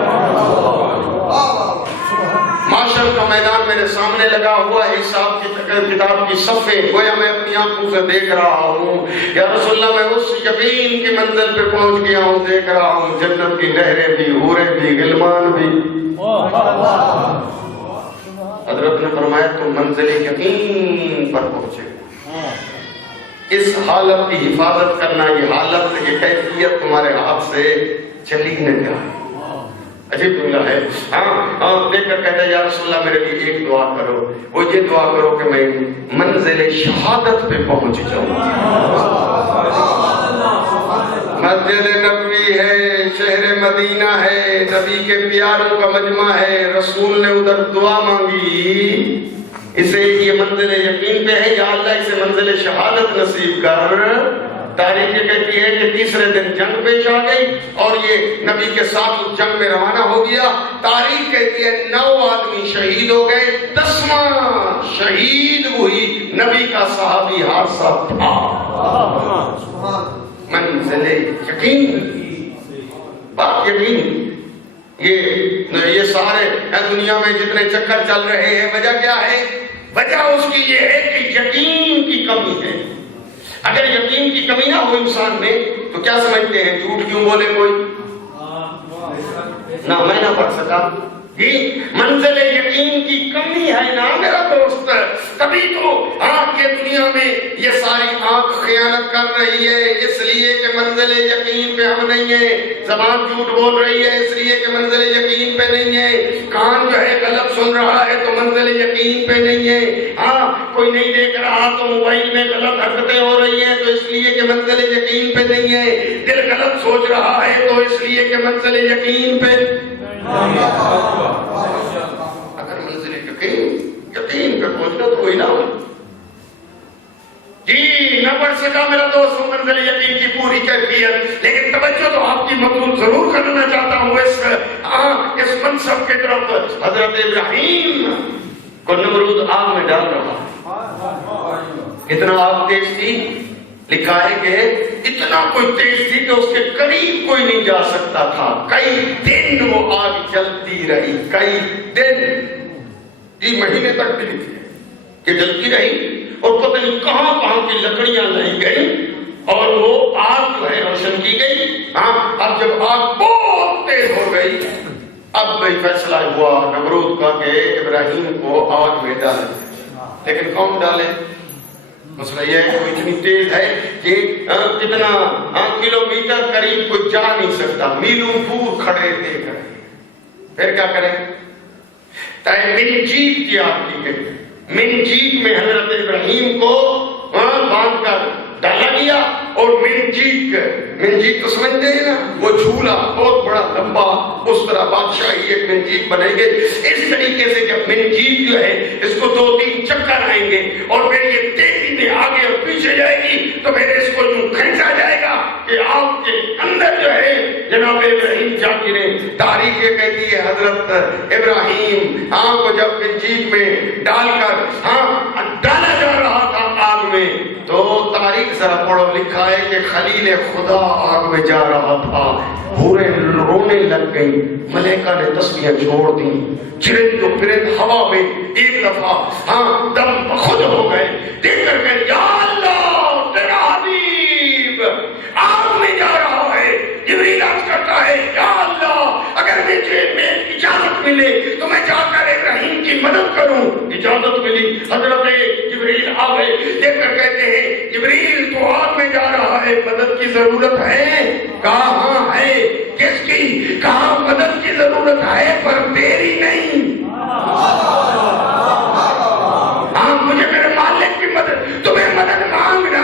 معاشر کا میدان میرے سامنے لگا ہوا ہے، حساب کی کتاب کی صفحے گویا میں اپنی آنکھوں سے دیکھ رہا ہوں۔ یا رسول اللہ میں اس یقین کی منزل پہ پہنچ گیا ہوں، دیکھ رہا ہوں جنت کی نہریں بھی، حوریں بھی، غلمان بھی۔ حضرت نے فرمایا تم منزل یقین پر پہنچے، اس حالت کی حفاظت کرنا، یہ حالت یہ کیفیت تمہارے ہاتھ سے چلی نہ جائے۔ عجیب جملہ ہے، ہاں دیکھ کر کہتا ہے یا رسول اللہ میرے لیے ایک دعا کرو، وہ یہ دعا کرو کہ میں منزل شہادت پہ پہنچ جاؤں۔ مسجد نبوی ہے، شہر مدینہ ہے، نبی کے پیاروں کا مجمع ہے، رسول نے ادھر دعا مانگی، اسے یہ منزل یقین پہ ہے یا اللہ اسے منزل شہادت نصیب کر۔ تاریخ یہ کہتی ہے کہ تیسرے دن جنگ پیش آ گئی اور یہ نبی کے ساتھ اس جنگ میں روانہ ہو گیا۔ تاریخ کہتی ہے 9 آدمی شہید ہو گئے، 10واں شہید وہی نبی کا صحابی حارثہ تھا۔ منزل یقین، بات یقین، یہ سارے دنیا میں جتنے چکر چل رہے ہیں وجہ کیا ہے؟ وجہ اس کی یہ ہے کہ یقین کی کمی ہے۔ اگر یقین کی کمی نہ ہو انسان میں تو کیا سمجھتے ہیں جھوٹ کیوں بولے کوئی؟ نہ میں نہ پڑھ سکا. منزل یقین کی کمی ہے نا میرا دوست. تبھی تو آج یہ دنیا میں یہ ساری آنکھ خیانت کر رہی ہے، اس لیے کہ منزل یقین پہ ہم نہیں ہیں. زبان جھوٹ بول رہی ہے اس لیے کہ منزل یقین پہ نہیں ہے. کان جو ہے غلط سن رہا ہے تو منزل یقین پہ نہیں ہے. ہاں کوئی نہیں دیکھ رہا تو موبائل میں غلط حرکتیں ہو رہی ہیں تو اس لیے کہ منزل یقین پہ نہیں ہے. دل غلط سوچ رہا ہے تو اس لیے کہ منزل یقین پہ. اگر منزل یقین پہ پہنچنا تو وہی نہ ہو. جی نہ پڑھ سکا میرا دوست منزل یقین کی پوری کیفیت، لیکن توجہ تو آپ کی مقبول ضرور کرنا چاہتا ہوں اس منصب کی طرف. حضرت ابراہیم کو نمرود آگ میں ڈال رہا. اتنا آگ تیز تھی، لکھا ہے کہ اتنا کوئی تیز تھی کہ اس کے قریب کوئی نہیں جا سکتا تھا. کئی دن وہ آگ جلتی رہی، کئی دن، یہ مہینے تک بھی نہیں تھی کہ جلتی رہی. اور پتہ نہیں کہاں کہاں کی لکڑیاں لائی گئی اور وہ آگ جو ہے روشن کی گئی. اب جب آگ بہت تیز ہو گئی اب بھئی فیصلہ ہوا نمرود کا کہ ابراہیم کو آگ میں ڈالے. لیکن کون ڈالے؟ مسئلہ یہ ہے کہ اتنی تیز ہے کہ کتنا کلومیٹر قریب کوئی جا نہیں سکتا، میلوں دور کھڑے دیکھ رہے. پھر کیا کریں؟ منجیک کی آگ کی گئی. منجیک میں حضرت ابراہیم کو باندھ کر ڈالا گیا. اور منجیک تو سمجھتے ہیں نا، وہ جھولا بہت بڑا لمبا، اس طرح بادشاہی ایک منجیک بنے گے. اس طریقے سے جب منجیک جو ہے اس کو 2-3 چکر آئیں گے اور پھر یہ تیزی میں آگے اور پیچھے جائے گی تو پھر اس کو یوں کھینچا جائے گا کہ آپ کے اندر جو ہے جناب ابراہیم جا گرے. تاریخ یہ کہتی ہے حضرت ابراہیم کو جب منجیک میں ڈال کر ڈالا جا رہا تھا آگ میں تو تاریخ ذرا پڑھو، لکھا ہے کہ خلیل خدا آگ میں جا رہا تھا. حوریں رونے لگ گئی، ملائکہ نے تسبیحیں چھوڑ دی. چرند و پرند ہوا میں ایک دفعہ دم خود ہو گئے. دیکھ کر کہ یا اللہ تیرا حبیب آگ میں جا رہا ہے. جبریل عرض کرتا ہے یا اللہ اگر مجھے اجازت ملے تو میں جا کر ابراہیم کی مدد کروں. اجازت ملی، حضرت جبریل آ گئے. دیکھ کر کہتے ہیں جبریل تو آگ میں جا رہا ہے، مدد کی ضرورت ہے؟ کہاں ہے؟ کس کی؟ کہاں مدد کی ضرورت ہے پر تیری نہیں. مجھے میرے مالک کی مدد، تمہیں مدد مانگنا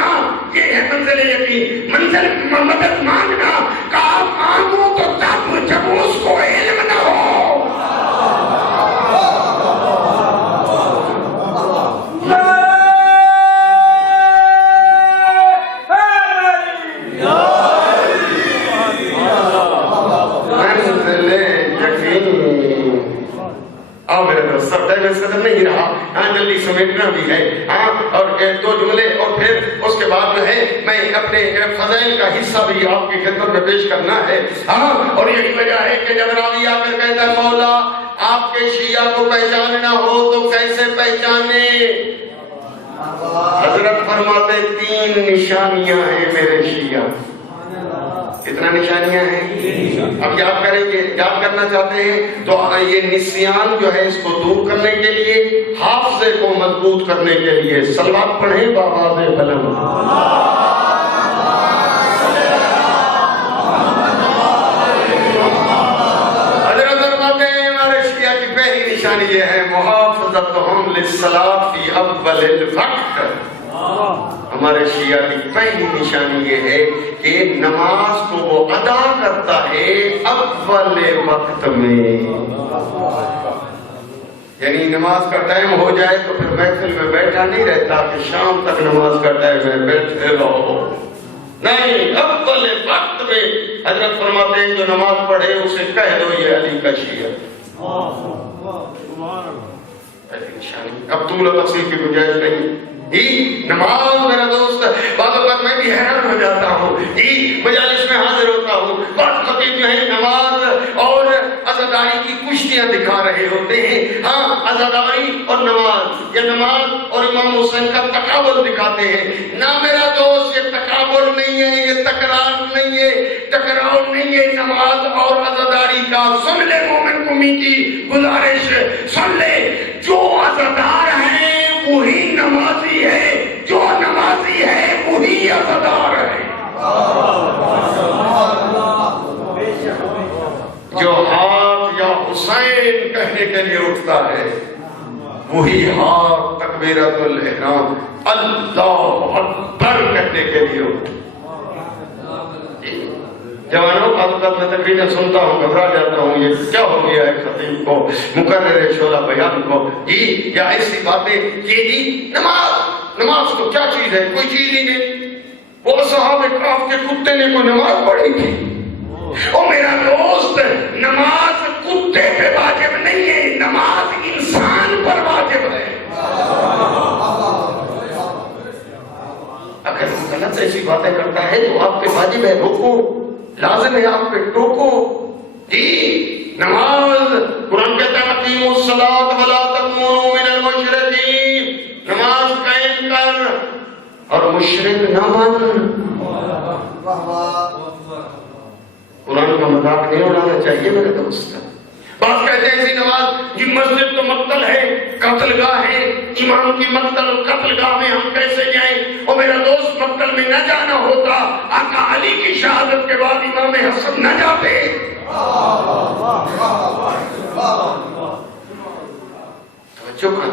یہ ہے منزل یقین. منزل مدد مانگنا کہاں مانگوں تو تب جب اس کو علم نہ ہو. نہیں رہا جلدی سمیٹنا بھی ہے. اور 2 جملے اور پھر اس کے بعد جو ہے میں اپنے فضائل کا حصہ بھی آپ کی خدمت میں پیش کرنا ہے. اور یہی وجہ ہے کہ جب راوی آ کر کہتا ہے مولا آپ کے شیعہ کو پہچاننا ہو تو کیسے پہچانے؟ حضرت فرماتے 3 نشانیاں ہیں میرے شیعہ. کتنا نشانیاں ہیں؟ اب یاد کریں گے، یاد کرنا چاہتے ہیں تو یہ نسیان جو ہے اس کو دور کرنے کے لیے، حافظے کو مضبوط کرنے کے لیے صلوات پڑھیں بآواز بلند. حضرت فرماتے ہیں ہمارے شیعہ کی پہلی نشانی یہ ہے محافظتہم للصلاۃ فی اول الوقت. ہمارے شیعہ کی پہلی نشانی یہ ہے کہ نماز کو وہ ادا کرتا ہے اول وقت میں. یعنی نماز کا ٹائم ہو جائے تو پھر محفل میں بیٹھا نہیں رہتا کہ شام تک نماز کا ٹائم ہے بیٹھے رہو. نہیں، اول وقت میں حضرت فرماتے ہیں جو نماز پڑھے اسے کہہ دو یہ علی کا شیعہ. اب طول و تفصیل کی گنجائش نہیں. نماز میرا دوست بعض اوقات میں بھی حیران ہو جاتا ہوں. مجالس میں حاضر ہوتا ہوں، بعض خطیب جو ہے نماز اور اصل عزاداری کی کشتیاں دکھا رہے ہوتے ہیں. ہاں عزاداری اور نماز، یا نماز اور امام حسین کا تقابل دکھاتے ہیں. نہ میرا دوست، یہ تقابل نہیں ہے، یہ تکرار نہیں ہے، ٹکراؤ نہیں ہے. نماز اور عزاداری کا سن لے مومن کو میٹھی گزارش، سن لے، جو عزادار ہے وہی نمازی ہے، جو نمازی ہے وہی عزادار ہے. جو ہاتھ یا حسین کہنے کے لیے اٹھتا ہے وہی ہاتھ تکبیرۃ الاحرام اللہ اکبر کہنے کے لیے اٹھتا ہے. جوانوں، بعض میں تقریریں سنتا ہوں، گھبرا جاتا ہوں، یہ کیا ہو گیا ہے خطیب کو، مقرر شعلہ بیان کو، جی یا ایسی باتیں کہ جی نماز تو کیا چیز ہے، کوئی چیز ہی نہیں. وہ صحابہ کہف کے کتے نے کوئی نماز پڑھی تھی؟ او میرا دوست، نماز کتے پہ واجب نہیں ہے، نماز انسان پر واجب ہے. اگر وہ غلط ایسی باتیں کرتا ہے تو آپ پہ واجب ہے روکو، لازم ہے آپ پہ ٹوکو. جی نماز، قرآن کہتا ہے اقیموا الصلاۃ ولا تکونوا من المشرکین، نماز قائم کر اور مشرک نہ بن. قرآن کا مذاق نہیں اڑانا چاہیے میرے دوست. بعض کہتے ہیں ایسی نماز جی مسجد تو مقتل ہے، قتل گاہ ہے، امام کی مقتل قتل گاہ میں ہم کیسے جائیں؟ اور میرا دوست مقتل میں نہ جانا ہوتا آقا علی کی شہادت کے بعد امام حسن نہ جاتے. توجہ کر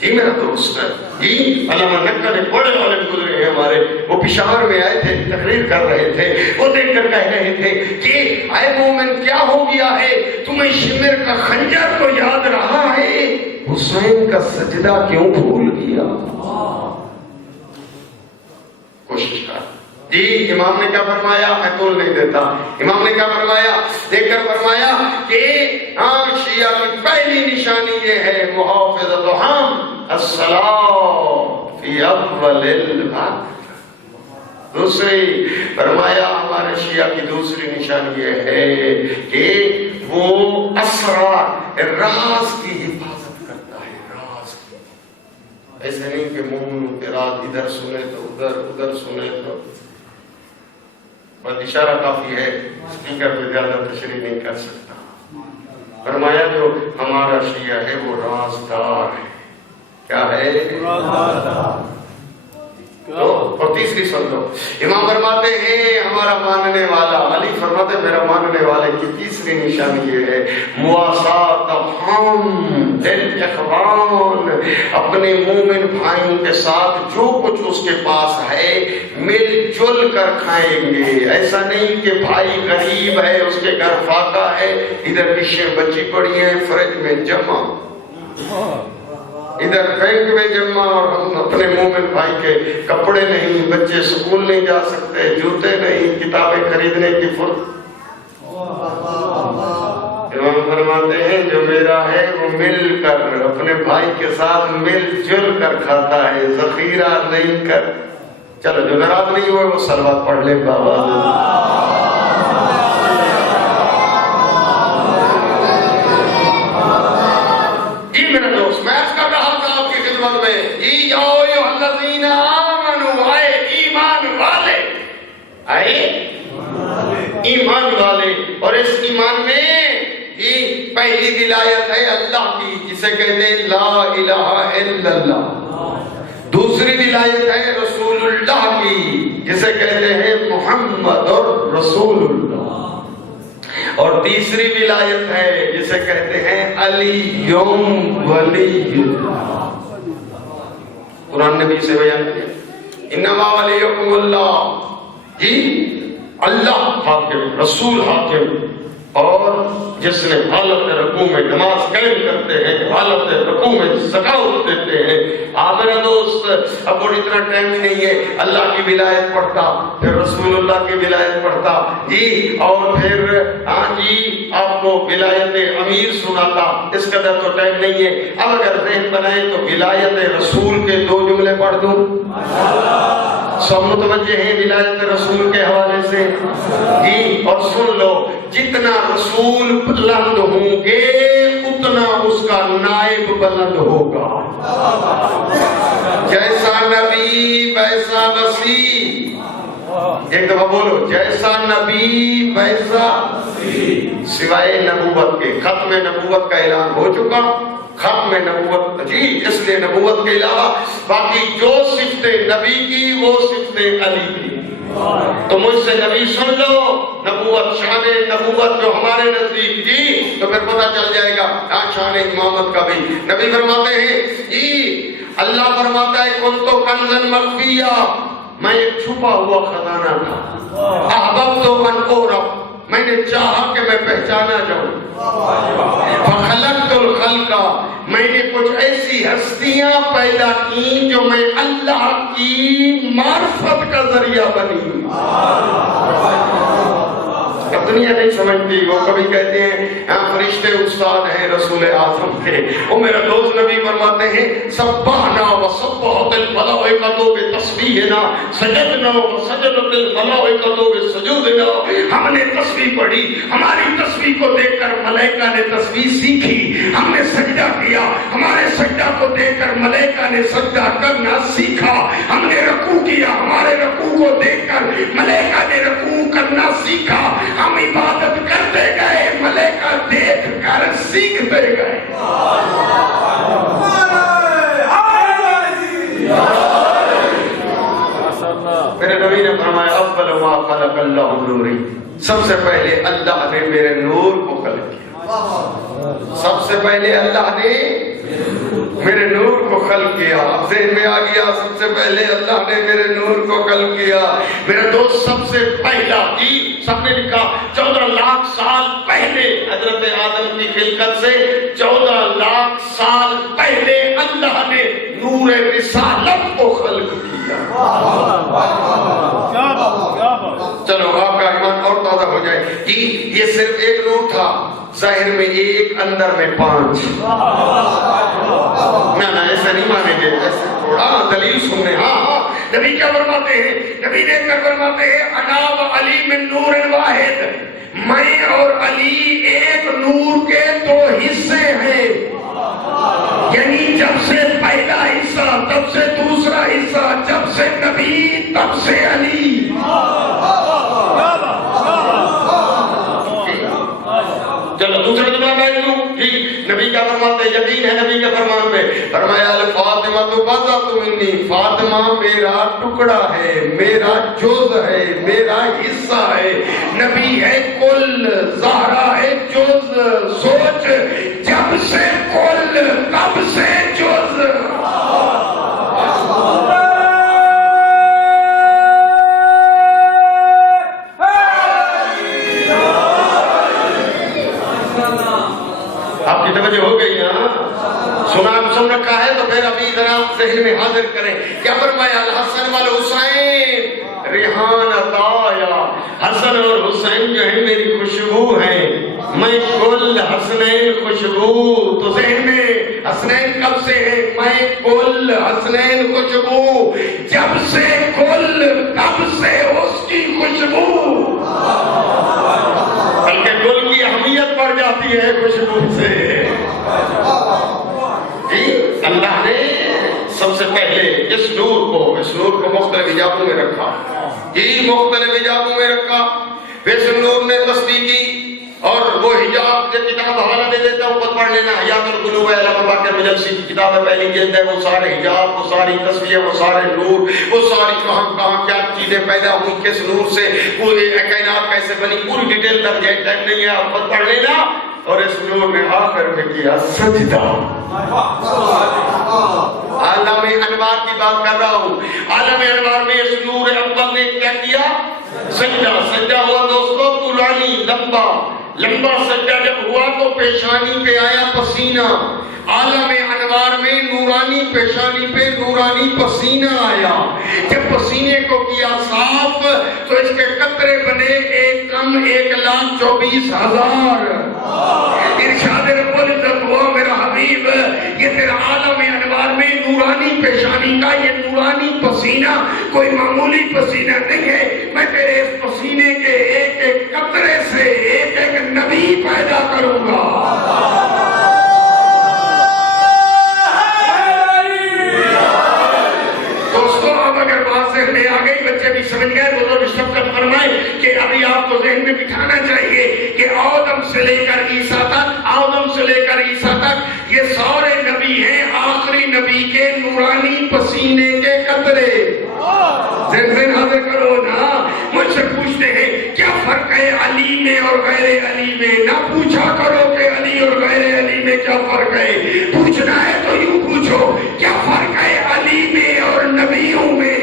جی میرا دوست. جی علامہ نقہ نے بڑے عالم گزرے ہیں ہمارے، وہ پشاور میں آئے تھے، تقریر کر رہے تھے، وہ دیکھ کر کہہ رہے تھے کہ اے مومن کیا ہو گیا ہے، تمہیں شمر کا خنجر تو یاد رہا ہے، حسین کا سجدہ کیوں بھول گیا؟ کوشش کر. جی امام نے کیا فرمایا؟ میں تول نہیں دیتا. امام نے کیا فرمایا؟ دیکھ کر فرمایا کہ شیعہ کی پہلی نشانی یہ ہے محافظتہم الصلاۃ فی اول الوقت. دوسری فرمایا ہمارے شیعہ کی دوسری نشانی یہ ہے کہ وہ اسرار راز کی حفاظت کرتا ہے. راز کی، ایسے نہیں کہ مومنوں کے راز ادھر سنے تو ادھر، ادھر سنے تو، بس اشارہ کافی ہے، اسپیکر پہ زیادہ تشریح نہیں کر سکتا. فرمایا جو ہمارا شیعہ ہے وہ رازدار ہے. کیا ہے؟ رازدار. اور تیسری سن لو، امام فرماتے ہیں ہمارا ماننے والا، علی فرماتے ہیں میرا ماننے والے کی تیسری نشانی یہ ہے مواسات ہم دل اخوان، اپنے مومن بھائیوں کے ساتھ جو کچھ اس کے پاس ہے مل جل کر کھائیں گے. ایسا نہیں کہ بھائی غریب ہے، اس کے گھر فاقہ ہے، ادھر ڈشیں بچی پڑی ہیں فریج میں جمع، ادھر بینک میں جمع، اور ہم اپنے مومن بھائی کے کپڑے نہیں، بچے اسکول نہیں جا سکتے، جوتے نہیں، کتابیں خریدنے کی فرصت. امام فرماتے ہیں جو میرا ہے وہ مل کر اپنے بھائی کے ساتھ مل جل کر کھاتا ہے، ذخیرہ نہیں کر. چلو جو ناراض نہیں ہوئے وہ صلوات پڑھ لیں بابا. جی میرا دوست، میں اس کا کہا تھا آپ کی خدمت میں، جی یا ایھا الذین آمنوا، آئے ایمان والے، آئے ایمان والے. اور اس ایمان میں یہ پہلی ولایت ہے اللہ کی، جسے کہتے ہیں لا الہ الا اللہ. دوسری ولایت ہے رسول اللہ کی، جسے کہتے ہیں محمد اور رسول اللہ. اور تیسری ولایت ہے جسے کہتے ہیں علی ولی اللہ. قرآن نے بھی اسے بیان کیا انما ولیکم اللہ. جی اللہ حاکم، رسول حاکم، اور جس نے حالت رکوع میں نماز قائم کرتے ہیں، حالت رکوع میں زکوٰۃ دیتے ہیں. میرا دوست اب اور اتنا ٹائم ہی نہیں ہے، اللہ کی ولایت پڑھتا، پھر رسول اللہ کی ولایت پڑھتا، جی اور پھر جی آپ کو ولایت امیر سناتا. اس قدر تو ٹائم نہیں ہے. اب اگر ذہن بنائے تو ولایت رسول کے 2 جملے پڑھ دوں. سب متوجہ ہیں ولایت رسول کے حوالے سے جی. اور سن لو جتنا رسول بلند ہوں گے اتنا اس کا نائب بلند ہوگا. جیسا نبی ویسا وسیع. ایک دفعہ بولو جیسا نبی ویسا سوائے نبوت کے. ختم نبوت کا اعلان ہو چکا. ختم نبوت جی اس لیے نبوت کے علاوہ باقی جو صفتیں نبی کی وہ صفتیں علی کی. تو مجھ سے نبی سن لو نبوت شان نبوت جو ہمارے نزدیک جی تو پھر پتہ چل جائے گا شان امامت کا بھی. نبی فرماتے ہیں جی اللہ فرماتا ہے کنتو کنزا مخفیا میں ایک چھپا ہوا خزانہ تھا. احببت ان اعرف میں نے چاہا کہ میں پہچانا جاؤں. فخلقت الخلق میں نے کچھ ایسی ہستیاں پیدا کی جو میں اللہ کی معرفت کا ذریعہ بنی. دنیا نہیں سمجھتی. وہ کبھی کہتے ہیں فرشتے استاد ہیں رسول اعظم کے. وہ میرا دوست نبی فرماتے ہیں سبحنا وسبحت الملائکۃ بتسبیحنا سجدنا وسجدت الملائکۃ بسجودنا. ہم نے تسبیح پڑھی ہماری تسبیح کو دیکھ کر ملائکہ نے تسبیح سیکھی. ہم نے سجدہ کیا ہمارے سجدہ کو دیکھ کر ملائکہ نے سجدہ کرنا سیکھا. ہم نے رکوع کیا ہمارے رکوع کو دیکھ کر ملائکہ نے رکوع کرنا سیکھا. ہم عبادت کرتے گئے ملائکہ دیکھ کر سیکھتے گئے. میرے نبی نے فرمایا اول ما خلق اللہ نوری. سب سے پہلے اللہ نے میرے نور کو خلق کیا. سب سے پہلے اللہ نے میرے نور کو خلق کیا. ذہن میں آ گیا سب سے پہلے اللہ نے میرے نور کو خلق کیا. میرا دوست سب سے پہلا جی سب نے لکھا 14 لاکھ سال پہلے حضرت آدم کی خلقت سے 14 لاکھ سال پہلے اللہ نے نور رسالت کو خلق کیا. چلو آپ کا ایمان اور تازہ ہو جائے جی. یہ صرف ایک نور تھا ظاہر میں ایک اندر میں 5. نہ ایسا نہیں مانیں گے ایسے تھوڑا دلیل سننے. ہاں نبی کیا فرماتے ہیں نبی دیکھ کر فرماتے ہیں انا و علی من نور واحد. میں اور علی ایک نور کے 2 حصے ہیں. یعنی جب سے پہلا حصہ تب سے دوسرا حصہ جب سے نبی تب سے علی. چلو دوسرا جملہ میں لوں جی. نبی کیا فرماتے ہیں یقین ہے نبی کے فرمان پہ. فرمایا الفاطمہ تو بذات منی. فاطمہ میرا ٹکڑا ہے میرا جز ہے میرا حصہ ہے. نبی ہے کل زہرا ہے جز. سوچ جب سے کل تب سے جز. آپ کی توجہ ہو گئی نا. سن رکھا ہے تو پھر ابھی ذرا ذہن میں حاضر کریں. کیا فرمایا الحسن والحسین ریحان عطایا. حسن اور حسین جو ہے میری خوشبو ہے. میں کل حسنین خوشبو. تو ذہن میں حسنین کب سے ہے میں کل حسنین خوشبو. جب سے کل تب سے اس کی خوشبو. بلکہ کل کی اہمیت بڑھ جاتی ہے خوشبو سے. جی اللہ نے سب سے پہلے اس نور کو مختلف حجابوں میں رکھا. جی مختلف حجابوں میں رکھا. پھر اس نور نے تسبیح کی اور وہ حجاب جو کتاب حوالہ دے دیتا ہوں خود پڑھ لینا. حیات القلوب علامہ باقر مجلسی کی کتاب ہے پہلی جلد ہے. وہ سارے حجاب وہ ساری تصویر وہ سارے نور وہ ساری کہاں کیا چیزیں پیدا ہوئی کس نور سے پوری کائنات کیسے بنی پوری ڈیٹیل تک جائے ٹائم نہیں ہے آپ خود پڑھ لینا. اور اس نور نے آخر میں کیا سجدہ. عالم انوار کی بات کر رہا ہوں. عالم انوار میں اس نور اول نے کیا کیا سجدہ. سجدہ ہوا دوستو طولانی لمبا سجدہ جب ہوا تو پیشانی پہ آیا پسینہ. عالم انوار میں نورانی پیشانی پہ نورانی پسینہ آیا. جب پسینے کو کیا صاف تو اس کے قطرے بنے 1,24,000. ارشاد رب العزت ہوا میرا حبیب یہ تیرا عالم انوار میں نورانی پیشانی کا فرمایا یہ نورانی پسینہ کوئی معمولی پسینہ نہیں ہے، میں تیرے اس پسینے کے ایک ایک قطرے سے ایک ایک نبی پیدا کروں گا۔ بچے بھی سمجھ گئے، بزرگ شفقت فرمائے کہ ابھی آپ کو ذہن میں بٹھانا چاہیے کہ آدم سے لے کر عیسیٰ تک یہ سارے نبی ہیں، آخری نبی کے نورانی پسینے کے قطرے۔ ذہن حاضر کرو نا، مجھ سے پوچھتے ہیں کیا فرق ہے علی میں اور غیر علی میں؟ نہ پوچھا کرو کہ علی اور غیر علی میں کیا فرق ہے، پوچھنا ہے تو یوں پوچھو کیا فرق ہے علی میں اور نبیوں میں؟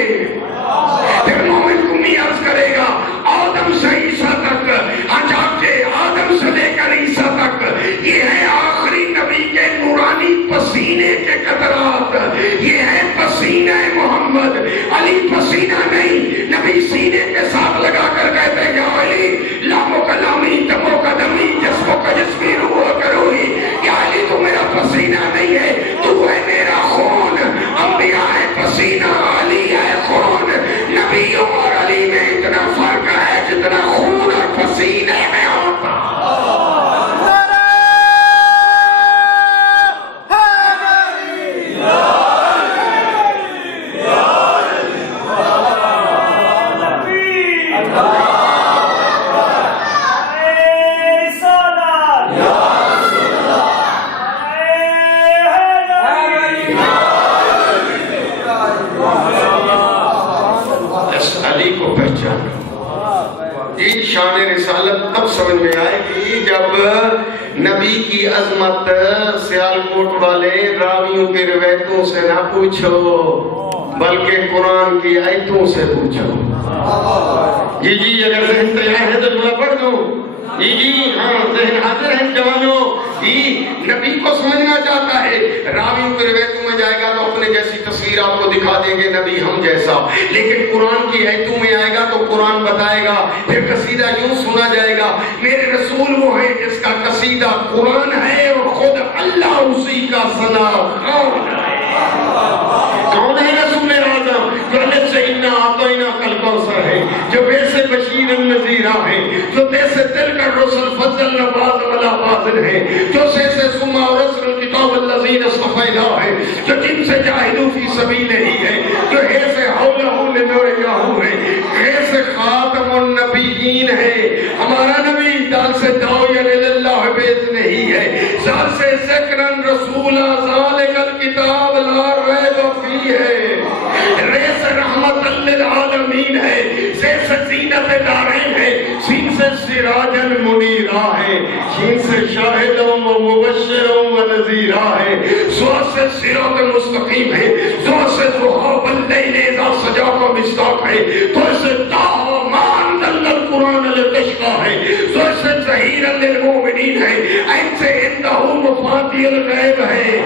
پھر مومن کمی عرض کرے گا آدم سے عیسیٰ تک، عجاب کے آدم سے لے کر عیسیٰ تک یہ ہے آخری نبی کے نورانی پسینے کے قطرات، یہ ہے پسینہ محمد۔ علی پسینہ نہیں، نبی سینے کے ساتھ لگا کر کہتے ہیں یا علی لامو کلامی دمو کا دمی جسموں کا جسمی روح کرو ہی، یا علی تو میرا پسینہ نہیں ہے، تو ہے میرا خون۔ انبیاء ہے پسینہ، علی ہے خون۔ نبیوں اور علی میں اتنا فرق ہے جتنا خون اور پسینے میں ہوتا۔ شان رسالت تب سمجھ میں آئے گی جب نبی کی عظمت سیالکوٹ والے راویوں کے روایتوں سے نہ پوچھو بلکہ قرآن کی آیتوں سے پوچھو۔ جی اگر ذہن تیار ہے تو جملہ پڑھ دو۔ جی ہاں ذہن حاضر ہے جوانوں۔ نبی کو سمجھنا چاہتا ہے، راویوں کے روایتوں میں جائے گا تو اپنے جیسی تصویر آپ کو دکھا دیں گے نبی ہم جیسا، لیکن قرآن کی آیتوں میں آئے گا تو قرآن بتائے گا، پھر قصیدہ یوں سنا جائے گا میرے رسول وہ ہے جس کا قصیدہ قرآن ہے اور خود اللہ اسی کا ثنا خان ہے۔ کون ہے رسول اعظم؟ جو الف سے انا اعطینا کل کوثر ہے، جو بے سے بشیر النذیرہ ہے، جو دے سے دل کا رسول فضل نواز والا فاضل ہے، جو سے سما اور رسل الکتاب الذین اصطفینا ہے، جو جن سے جاہدوا فی سبیل ہی ہے، جو ہے سے حولہ لنور یاہو ہے، ہے سے خاتم النبیین ہے۔ ہمارا نبی دال سے داعی اللہ بیت نہیں ہے، زال سے ذکرن رسولہ ذالک الکتاب لا ریب فیہ ہے، رے سے رحمت للعالمین ہے، سے زینت دارین ہے، سین سے سراجن منیرہ ہے، شین سے شاہدوں و مبشروں و نذیرہ ہے، سو سے صراط مستقیم ہے، سو سے ضحیٰ باللیل اذا سجا کا مصداق ہے، تو سے تاہا مان دل القرآن لتشقا ہے، سو سے ظہیر للمومنین ہے، این سے اندہ مفاتیح الغیب ہے،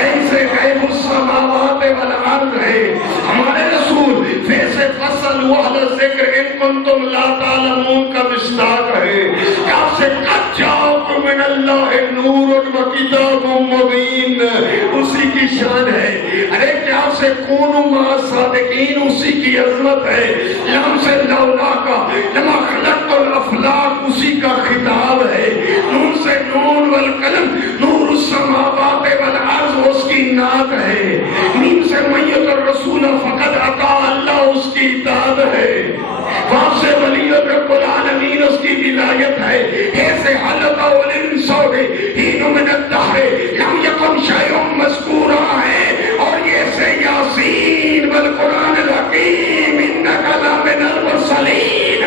این سے غیب السماوات والارض ہے۔ ہمارے رسول فیس فصل وحل ذکر ان کنتم لا تعلمون کا مصداق ہے، کیا سے قد جاؤکم من اللہ نور و کتاب مبین اسی کی شان ہے۔ ارے کیا سے کونوا مع صادقین اسی کی عظمت ہے۔ لم سے لولا کا لما خلقت الافلاق اسی کا خطاب ہے۔ نون سے نون والقلم نور السماوات والارض اس کی نعت ہے۔ میم سے میت الرسول فقد عطا اللہ اس کی اطاعت ہے۔ واپ سے ولیت رب العالمین اس کی ولایت ہے۔ ہے سے حلق والانصاب ہین من الدہر لم یکن شیء مذکورا ہے، اور یہ سے یاسین والقرآن الحکیم انک لمن المرسلین۔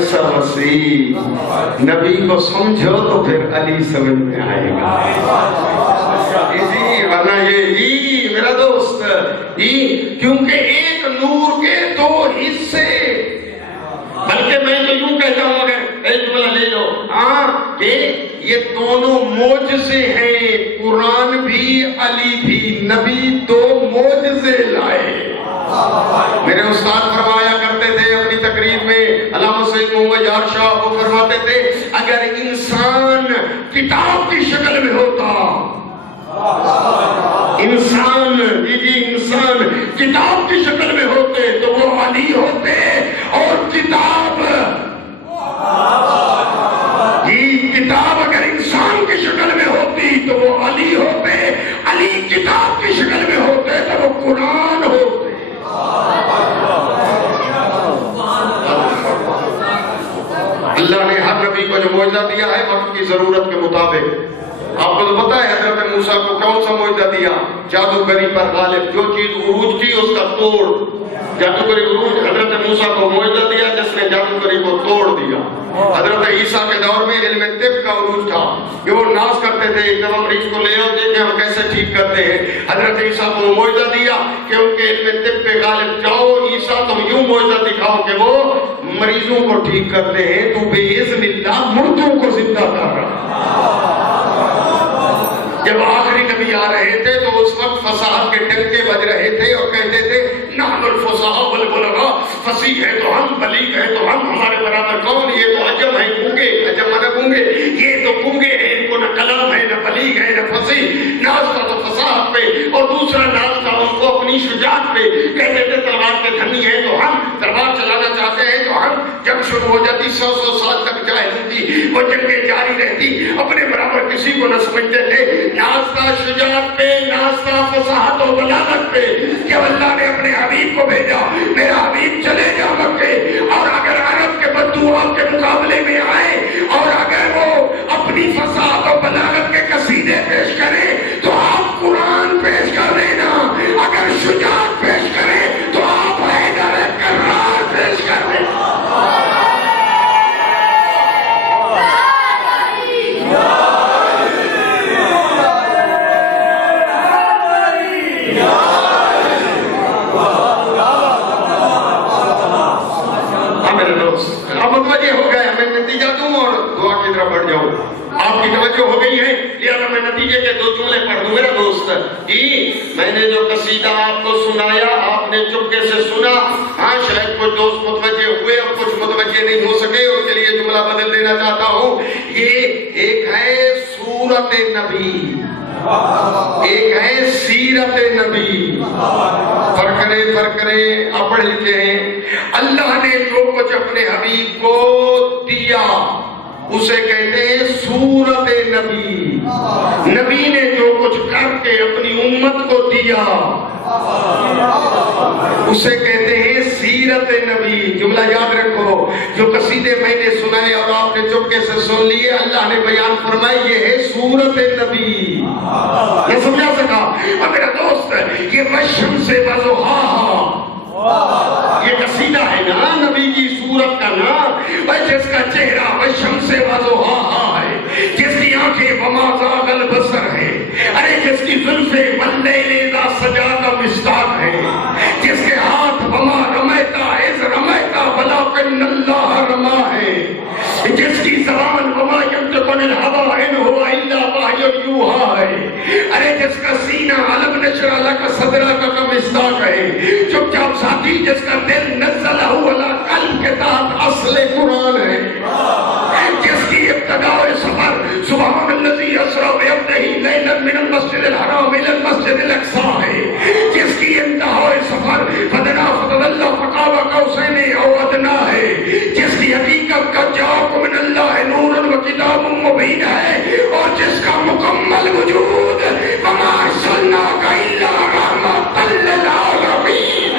کیسا وسیع. نبی کو سمجھو تو پھر علی سمجھ میں آئے گا. جی ورنہ یہ جی میرا دوست کیونکہ ایک نور کے دو حصے. بلکہ میں تو یوں کہتا ہوں اگر ایک جملہ لے لو کہ یہ دونوں معجزے ہیں. قرآن بھی علی بھی. نبی دو معجزے لائے. میرے استاد فرمایا کرتے تھے اپنی تقریر میں علامہ سید محمد یار شاہ وہ فرماتے تھے اگر انسان کتاب کی شکل میں ہوتا انسان انسان کتاب کی شکل میں ہوتے تو وہ علی ہوتے. اور کتاب کتاب اگر انسان کی شکل میں ہوتی تو وہ علی ہوتے. علی کتاب کی شکل میں ہوتے تو وہ قرآن ہوتے. اللہ نے ہر نبی کو جو معجزہ دیا ہے وقت کی ضرورت کے مطابق. آپ کو تو پتا ہے حضرت موسیٰ کو کون سا معجزہ دیا؟ جادوگری پر غالب. جو چیز عروج تھی اس کا توڑ. جادوگری عروج. حضرت موسیٰ کو معجزہ دیا جس نے جادوگری کو توڑ دیا. حضرت عیسیٰ کے دور میں علم طب کا عروج تھا کہ وہ ناز کرتے تھے ایک دفعہ مریض کو لے آؤ دیکھیں ہم کیسے ٹھیک کرتے ہیں. حضرت عیسیٰ کو معجزہ دیا کہ ان کے علم طب پہ غالب جاؤ عیسیٰ تم یوں معجزہ دکھاؤ کہ وہ مریضوں کو ٹھیک کرتے ہیں تو باذن اللہ مردوں کو زندہ کر رہا. جب آخری نبی آ رہے تھے تو اس وقت فصاحت کے ڈنکے بج رہے تھے اور کہتے تھے نحن الفصحاء والبلغاء. فصیح ہے تو ہم, بلیغ ہے تو ہم, ہمارے برابر کون. یہ تو عجم ہے گونگے. عجم نہ گونگے. یہ تو گونگے ہیں ان کو نہ کلام ہے نہ بلیغ ہے نہ فصیح. ناز تھا تو فصاحت پہ اور دوسرا ناز تھا ان کو اپنی شجاعت پہ. کہتے تھے تلوار کے دھنی ہیں تو ہم, تلوار چلانا چاہتے ہیں تو ہم. جب شروع ہو جاتی 100 سال تک جاہلی تھی وہ جنگیں جاری رہتی. اپنے برابر کسی کو نہ سمجھتے تھے. ناز تھا شجاعت پہ, ناز تھا فصاحت و بلاغت پہ. جب اللہ نے اپنے حبیب کو بھیجا میرا حبیب چلے جا مکے اور اگر عرب کے بدو آپ کے مقابلے میں آئے اور اگر وہ اپنی فصاحت و بلاغت کے قصیدے پیش کریں تو آپ قرآن پیش کر دینا. اگر شجاعت پیش کریں تو آپ حیدر کرار پیش کر دینا. بڑھ جاؤ. آپ کی توجہ ہو گئی ہے لہذا میں نتیجے کے 2 جملے پڑھ دوں. میرا دوست میں نے جو قصیدہ آپ کو سنایا آپ نے چپکے سے سنا. شاید کچھ دوست متوجہ ہوئے اور کچھ متوجہ نہیں ہو سکے. ان کے لیے جملہ بدل دینا چاہتا ہوں. یہ ایک ہے سورت نبی, ایک ہے سیرت نبی. فرق کریں آپ پڑھ لکھے ہیں. اللہ نے جو کچھ اپنے حبیب کو دیا اسے کہتے ہیں سورت نبی. نبی نے جو کچھ کر کے اپنی امت کو دیا اسے کہتے ہیں سیرت نبی. جملہ یاد رکھو. جو قصیدے میں نے سنائے اور آپ نے چپکے سے سن لیے اللہ نے بیان فرمائی یہ ہے سورت نبی. میں سمجھا سکا؟ اور میرا دوست یہ والشمس وضحاہا یہ قصیدہ ہے نا نبی کی صورت کا نام. جس کا چہرہ والشمس وضحاہا ہے, جس کی آنکھیں وما زاغ البصر ہے, ارے جس کی زلفیں واللیل اذا سجا کا مصداق ہے, جس کے ہاتھ وما رمیتا اذ رمیتا ولکن اللہ رما ہے, جس کی زبان وما ینطق عن الہوی ان هو الا وحی یوحی ہے, ارے جس کا سینہ علم نشر لک صدرک کا مصداق ہے, چپ چاپ ساتھی جس کا دل نزلہ علی قلب کے تحت اصل قرآن ہے, جس کی ابتداء سفر سبحان الذی اسری بعبدہ لیلا من المسجد الحرام الی المسجد الاقصی ہے, جس کی انتہاء سفر فدنا فتدلی فقاب قوسین او ادنی ہے, جس کی حقیقت کا جاءکم من اللہ نور و کتاب مبین ہے, اور جس کا مکمل وجود وما ارسلناک الا رحمۃ للعالمین.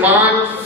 5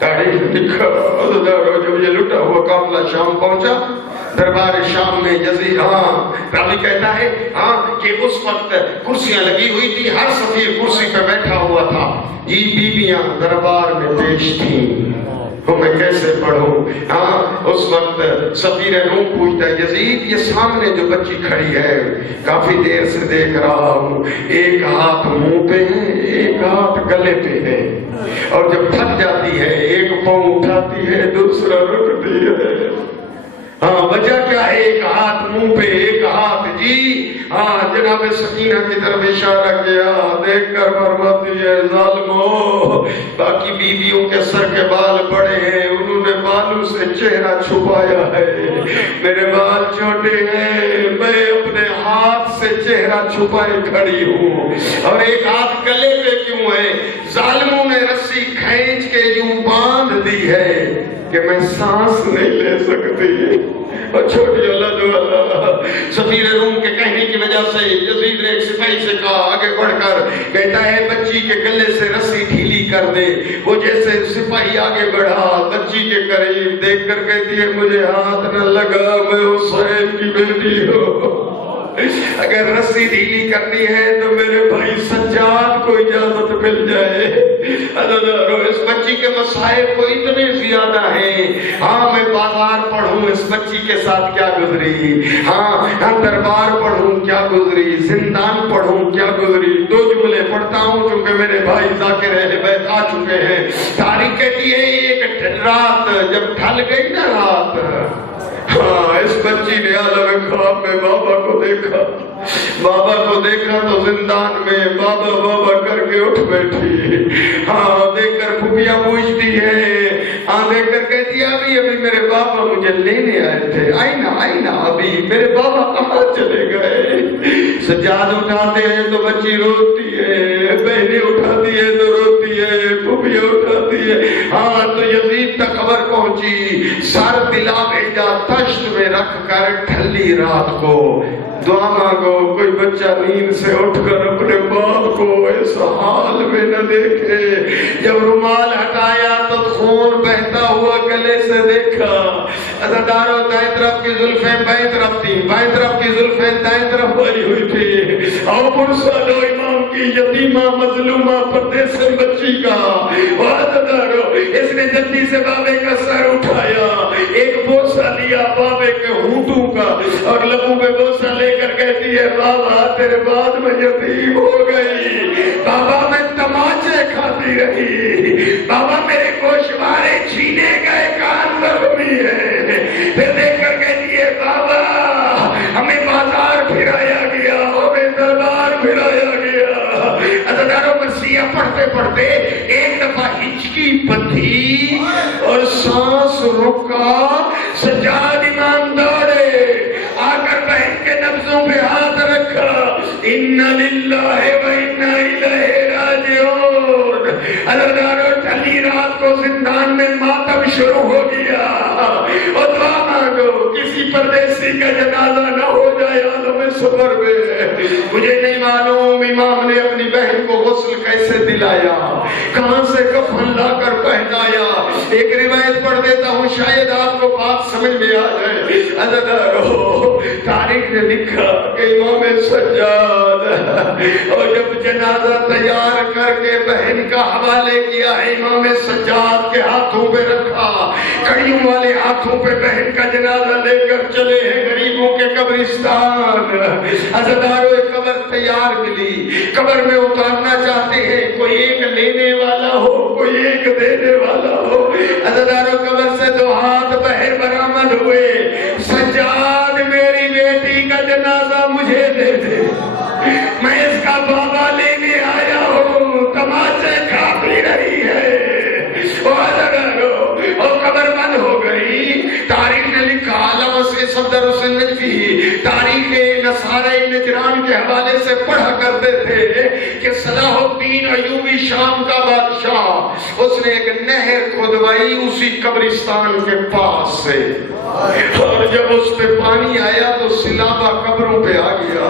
تاریخ لکھا جب یہ لٹا ہوا قافلہ شام پہنچا دربار شام میں یزید راوی کہتا ہے کہ اس وقت کرسیاں لگی ہوئی تھی، ہر سفیر کرسی پہ بیٹھا ہوا تھا، یہ بیویاں دربار میں پیش تھیں، تو میں کیسے پڑھوں؟ اس وقت سفیر روم پوچھتا ہے یزید یہ سامنے جو بچی کھڑی ہے کافی دیر سے دیکھ رہا ہوں، ایک ہاتھ منہ پہ ہے ایک ہاتھ گلے پہ ہے، اور جب تھک جاتی ہے ایک پاؤں اٹھاتی ہے دوسرا رکتی ہے، وجہ کیا ہے؟ ایک ہاتھ منہ پہ ایک ہاتھ جناب سکینہ کی طرف اشارہ کیا، دیکھ کر فرماتی ہے ظالمو باقی بیویوں کے سر کے بال بڑے ہیں، انہوں نے بالوں سے چہرہ چھپایا ہے، میرے بال چھوٹے ہیں، میں اپنے ہاتھ سے چہرہ چھپائے کھڑی ہوں، اور ایک ہاتھ گلے پہ کیوں ہے؟ ظالموں نے رسی کھینچ کے یوں باندھ دی ہے کہ میں سانس نہیں لے سکتی، اور چھوٹی اللہ سفیر روم کے کہنے کی وجہ سے یزید نے ایک سپاہی سے کہا، آگے بڑھ کر کہتا ہے بچی کے گلے سے رسی ڈھیلی کر دے، وہ جیسے سپاہی آگے بڑھا بچی کے قریب دیکھ کر کہتی ہے مجھے ہاتھ نہ لگا، میں حسین کی بیٹی ہوں، اگر رسی ڈھیلی کرنی ہے تو میرے بھائی سجاد کو اجازت مل جائے۔ اس بچی کے مسائل کو اتنے زیادہ ہیں، میں بازار پڑھوں اس بچی کے ساتھ کیا گزری، دربار پڑھوں کیا گزری، زندان پڑھوں کیا گزری، دو جملے پڑھتا ہوں کیونکہ میرے بھائی ذاکر اہل بیت آ چکے ہیں۔ تاریخ کہتی ہے ایک رات جب ڈھل گئی نا رات، اس بچی نے عالم خواب میں بابا کو دیکھا، بابا کو دیکھا تو زندان میں بابا بابا کر کے اٹھ بیٹھی، دیکھ کر پھوپھیاں پوچھتی ہے، دیکھ کر کہتی ہے ابھی میرے بابا مجھے لینے آئے تھے، آئی نا ابھی میرے بابا کہاں چلے گئے؟ سجاد اٹھاتے ہیں تو بچی روتی ہے، بہنیں اٹھاتی ہے تو روتی ہے، پھوپھیاں اٹھاتی ہے، تو یزید تک خبر پہنچی، سر دلا بھیجا تشت میں رکھ کر ٹھلی رات کو دعا مانگو کوئی بچہ نیند سے اٹھ کر اپنے باپ کو اس حال میں نہ دیکھے۔ جب رومال ہٹایا تو خون بہتا ہوا گلے سے دیکھا، عزاداروں دائیں طرف کی زلفیں بائیں طرف تھی، بائیں طرف کی زلفیں دائیں طرف بھری ہوئی تھی، اور پرسالو امام کی یتیمہ مظلومہ پردیسن بچی کا، عزاداروں اس نے جلدی سے بابے کا سر اٹھایا، ایک بوسہ لیا بابے کے ہونٹوں کا، اور لبوں پہ بوسہ لے کر کہتی ہے بابا تیرے بعد میں یتیم ہو گئی، بابا میں تماچے کھاتی رہی، بابا میرے گوشوارے چھینے گئے کان زخمی ہے، پھر دیکھ کر کہتی ہے بابا ہمیں بازار پھرایا گیا، ہمیں دربار پھرایا گیا۔ عزاداروں مسیح پڑھتے پڑھتے ایک دفعہ ہچکی بندھی اور سانس رکا، سجاد امام دوڑے آ کر بہن کے نبضوں پہ ہاتھ رکھا، اِنَّ لِلَّهِ وَإِنَّا إِلَيْهِ رَاجِعُونَ۔ عزاداروں ٹھلی رات کو زندان میں ماتم شروع ہو گیا، اور دعا مانگو کسی پردیسی کا جنازہ نہ ہو جائے عالم صبر میں۔ مجھے نہیں معلوم امام نے اپنی بہن کو غسل کیسے دلایا، کہاں سے کفن لا کر پہنایا، ایک روایت پڑھ دیتا ہوں شاید آپ کو بات سمجھ میں آ جائے۔ عزاداروں تاریخ نے لکھا کہ امام سجاد اور جب جنازہ تیار کر کے بہن کا حوالے کیا ہے، امام سجاد کے ہاتھوں پہ رکھا، کڑیوں والے ہاتھوں پہ بہن کا جنازہ لے کر چلے ہیں غریبوں کے قبرستان۔ عزاداروں ایک قبر تیار ملی، قبر میں اتارنا چاہتے ہیں، کوئی ایک لینے والا ہو کوئی ایک دینے والا ہو۔ عزاداروں قبر سے دو ہاتھ بہر برآمد ہوئے، سجاد میری بیٹی کا جنازہ مجھے دے دے، میں اس کا بابا لینے آیا ہوں، تماچے کھاتی رہی ہے۔ اور قبر بند ہو گئی۔ تاریخ نے لکھا علامہ سے صفدر حسین نجفی تاریخ نصارہ نجران کے حوالے سے پڑھا کرتے تھے کہ صلاح الدین ایوبی شام کا بادشاہ، اس نے ایک نہر کھودوائی اسی قبرستان کے پاس سے، اور جب اس پہ پانی آیا تو سیلابہ قبروں پہ آ گیا۔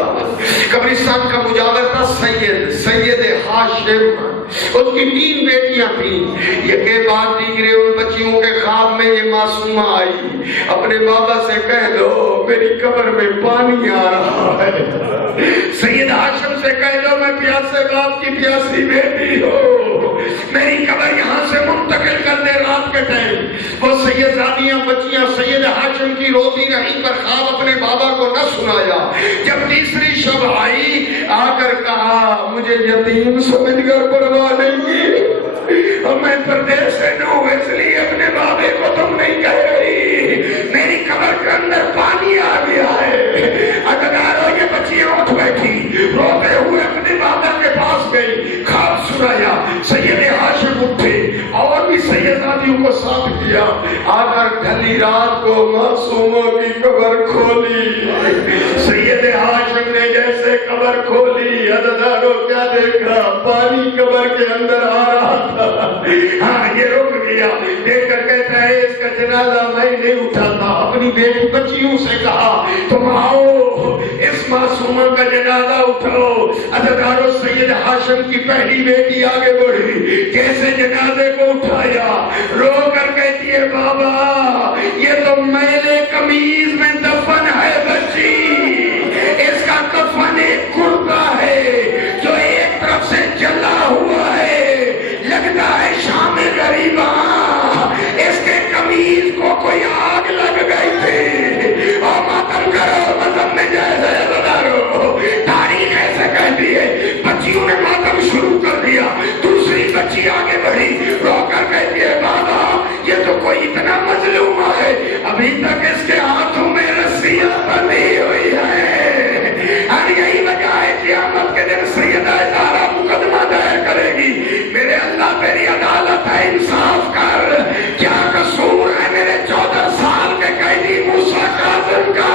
قبرستان کا مجاور تھا سید ہاشم، اس کی 3 بیٹیاں تھیں. یہ کے بعد دیگرے ان بچیوں کے خواب میں یہ معصومہ آئی. اپنے بابا سے کہہ دو میری قبر میں پانی آ رہا ہے. سید ہاشم سے کہہ دو میں پیاسے باپ کی پیاسی بیٹی ہو, میری قبر یہاں سے منتقل کر دے رات کے ٹائم. وہ سیدزادیاں بچیاں سید ہاشم کی روتی رہی پر خواب اپنے بابا کو نہ سنایا. جب تیسری شب آئی آ کر کہا مجھے یتیم سمجھ کر پرواہ نہیں کی, اور میں پردیس سے نہ ہوں اس لیے اپنے بابے کو تم نہیں کہہ رہی. میری قبر کے اندر پانی آ گیا ہے. ادگارو یہ بچیاں اٹھ بیٹھی روتے ہوئے اپنے بابا کے پاس گئی, خواب سنایا. سید ہاشم اٹھے اور بھی سیدزادیوں کو ساتھ کیا. آ کر ڈھلی رات کو معصوموں کی قبر کھولی. سید ہاشم نے جیسے قبر کھولی عددارو کیا دیکھا, پانی قبر کے اندر آ رہا تھا. ہاں یہ رک گیا. دیکھ کر کہتا ہے اس کا جنازہ میں نہیں اٹھاتا. اپنی بیٹی بچیوں سے کہا تم آؤ اس معصومہ کا جنازہ اٹھاؤ. عددارو سید ہاشم کی پہلی بیٹی آگے بڑھی, جیسے جنازے کو اٹھایا رو کر کہتی ہے بابا یہ تو میلے قمیض میں دفن ہے بچی. اس کا کفن ایک کرتا ہے جو ایک طرف سے جلا ہوا ہے, لگتا ہے شام غریباں اس کے قمیض کو کوئی آگ لگ گئی تھی. اور ماتم کرو مذہب میں جیسے بدارو تاریخ ایسے کہتی ہے. بچیوں نے ماتم شروع کر دیا. دوسری بچی آگے بڑھی رو کر کہتی ہے بابا یہ تو کوئی اتنا مظلوم ہے ابھی تک اس کے ہاتھوں میں رسیاں بندھی ہوئی ہیں. اور یہی وجہ ہے قیامت کے دن سیدہ زہرا مقدمہ دائر کرے گی. میرے اللہ تیری عدالت ہے انصاف کر, کیا قصور ہے میرے 14 سال کے قیدی موسیٰ کاظم کا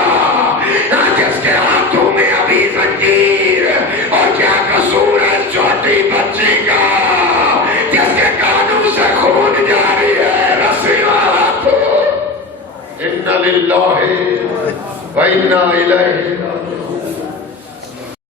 جس کے ہاتھوں میں ابھی زنجیر, اور کیا قصور ہے چھوٹی بچی کا جس کے کانوں سے خون جاری ہے رسیاں ہاتھوں. اِنَّ لِلَّهِ وَإِنَّا إِلَيْهِ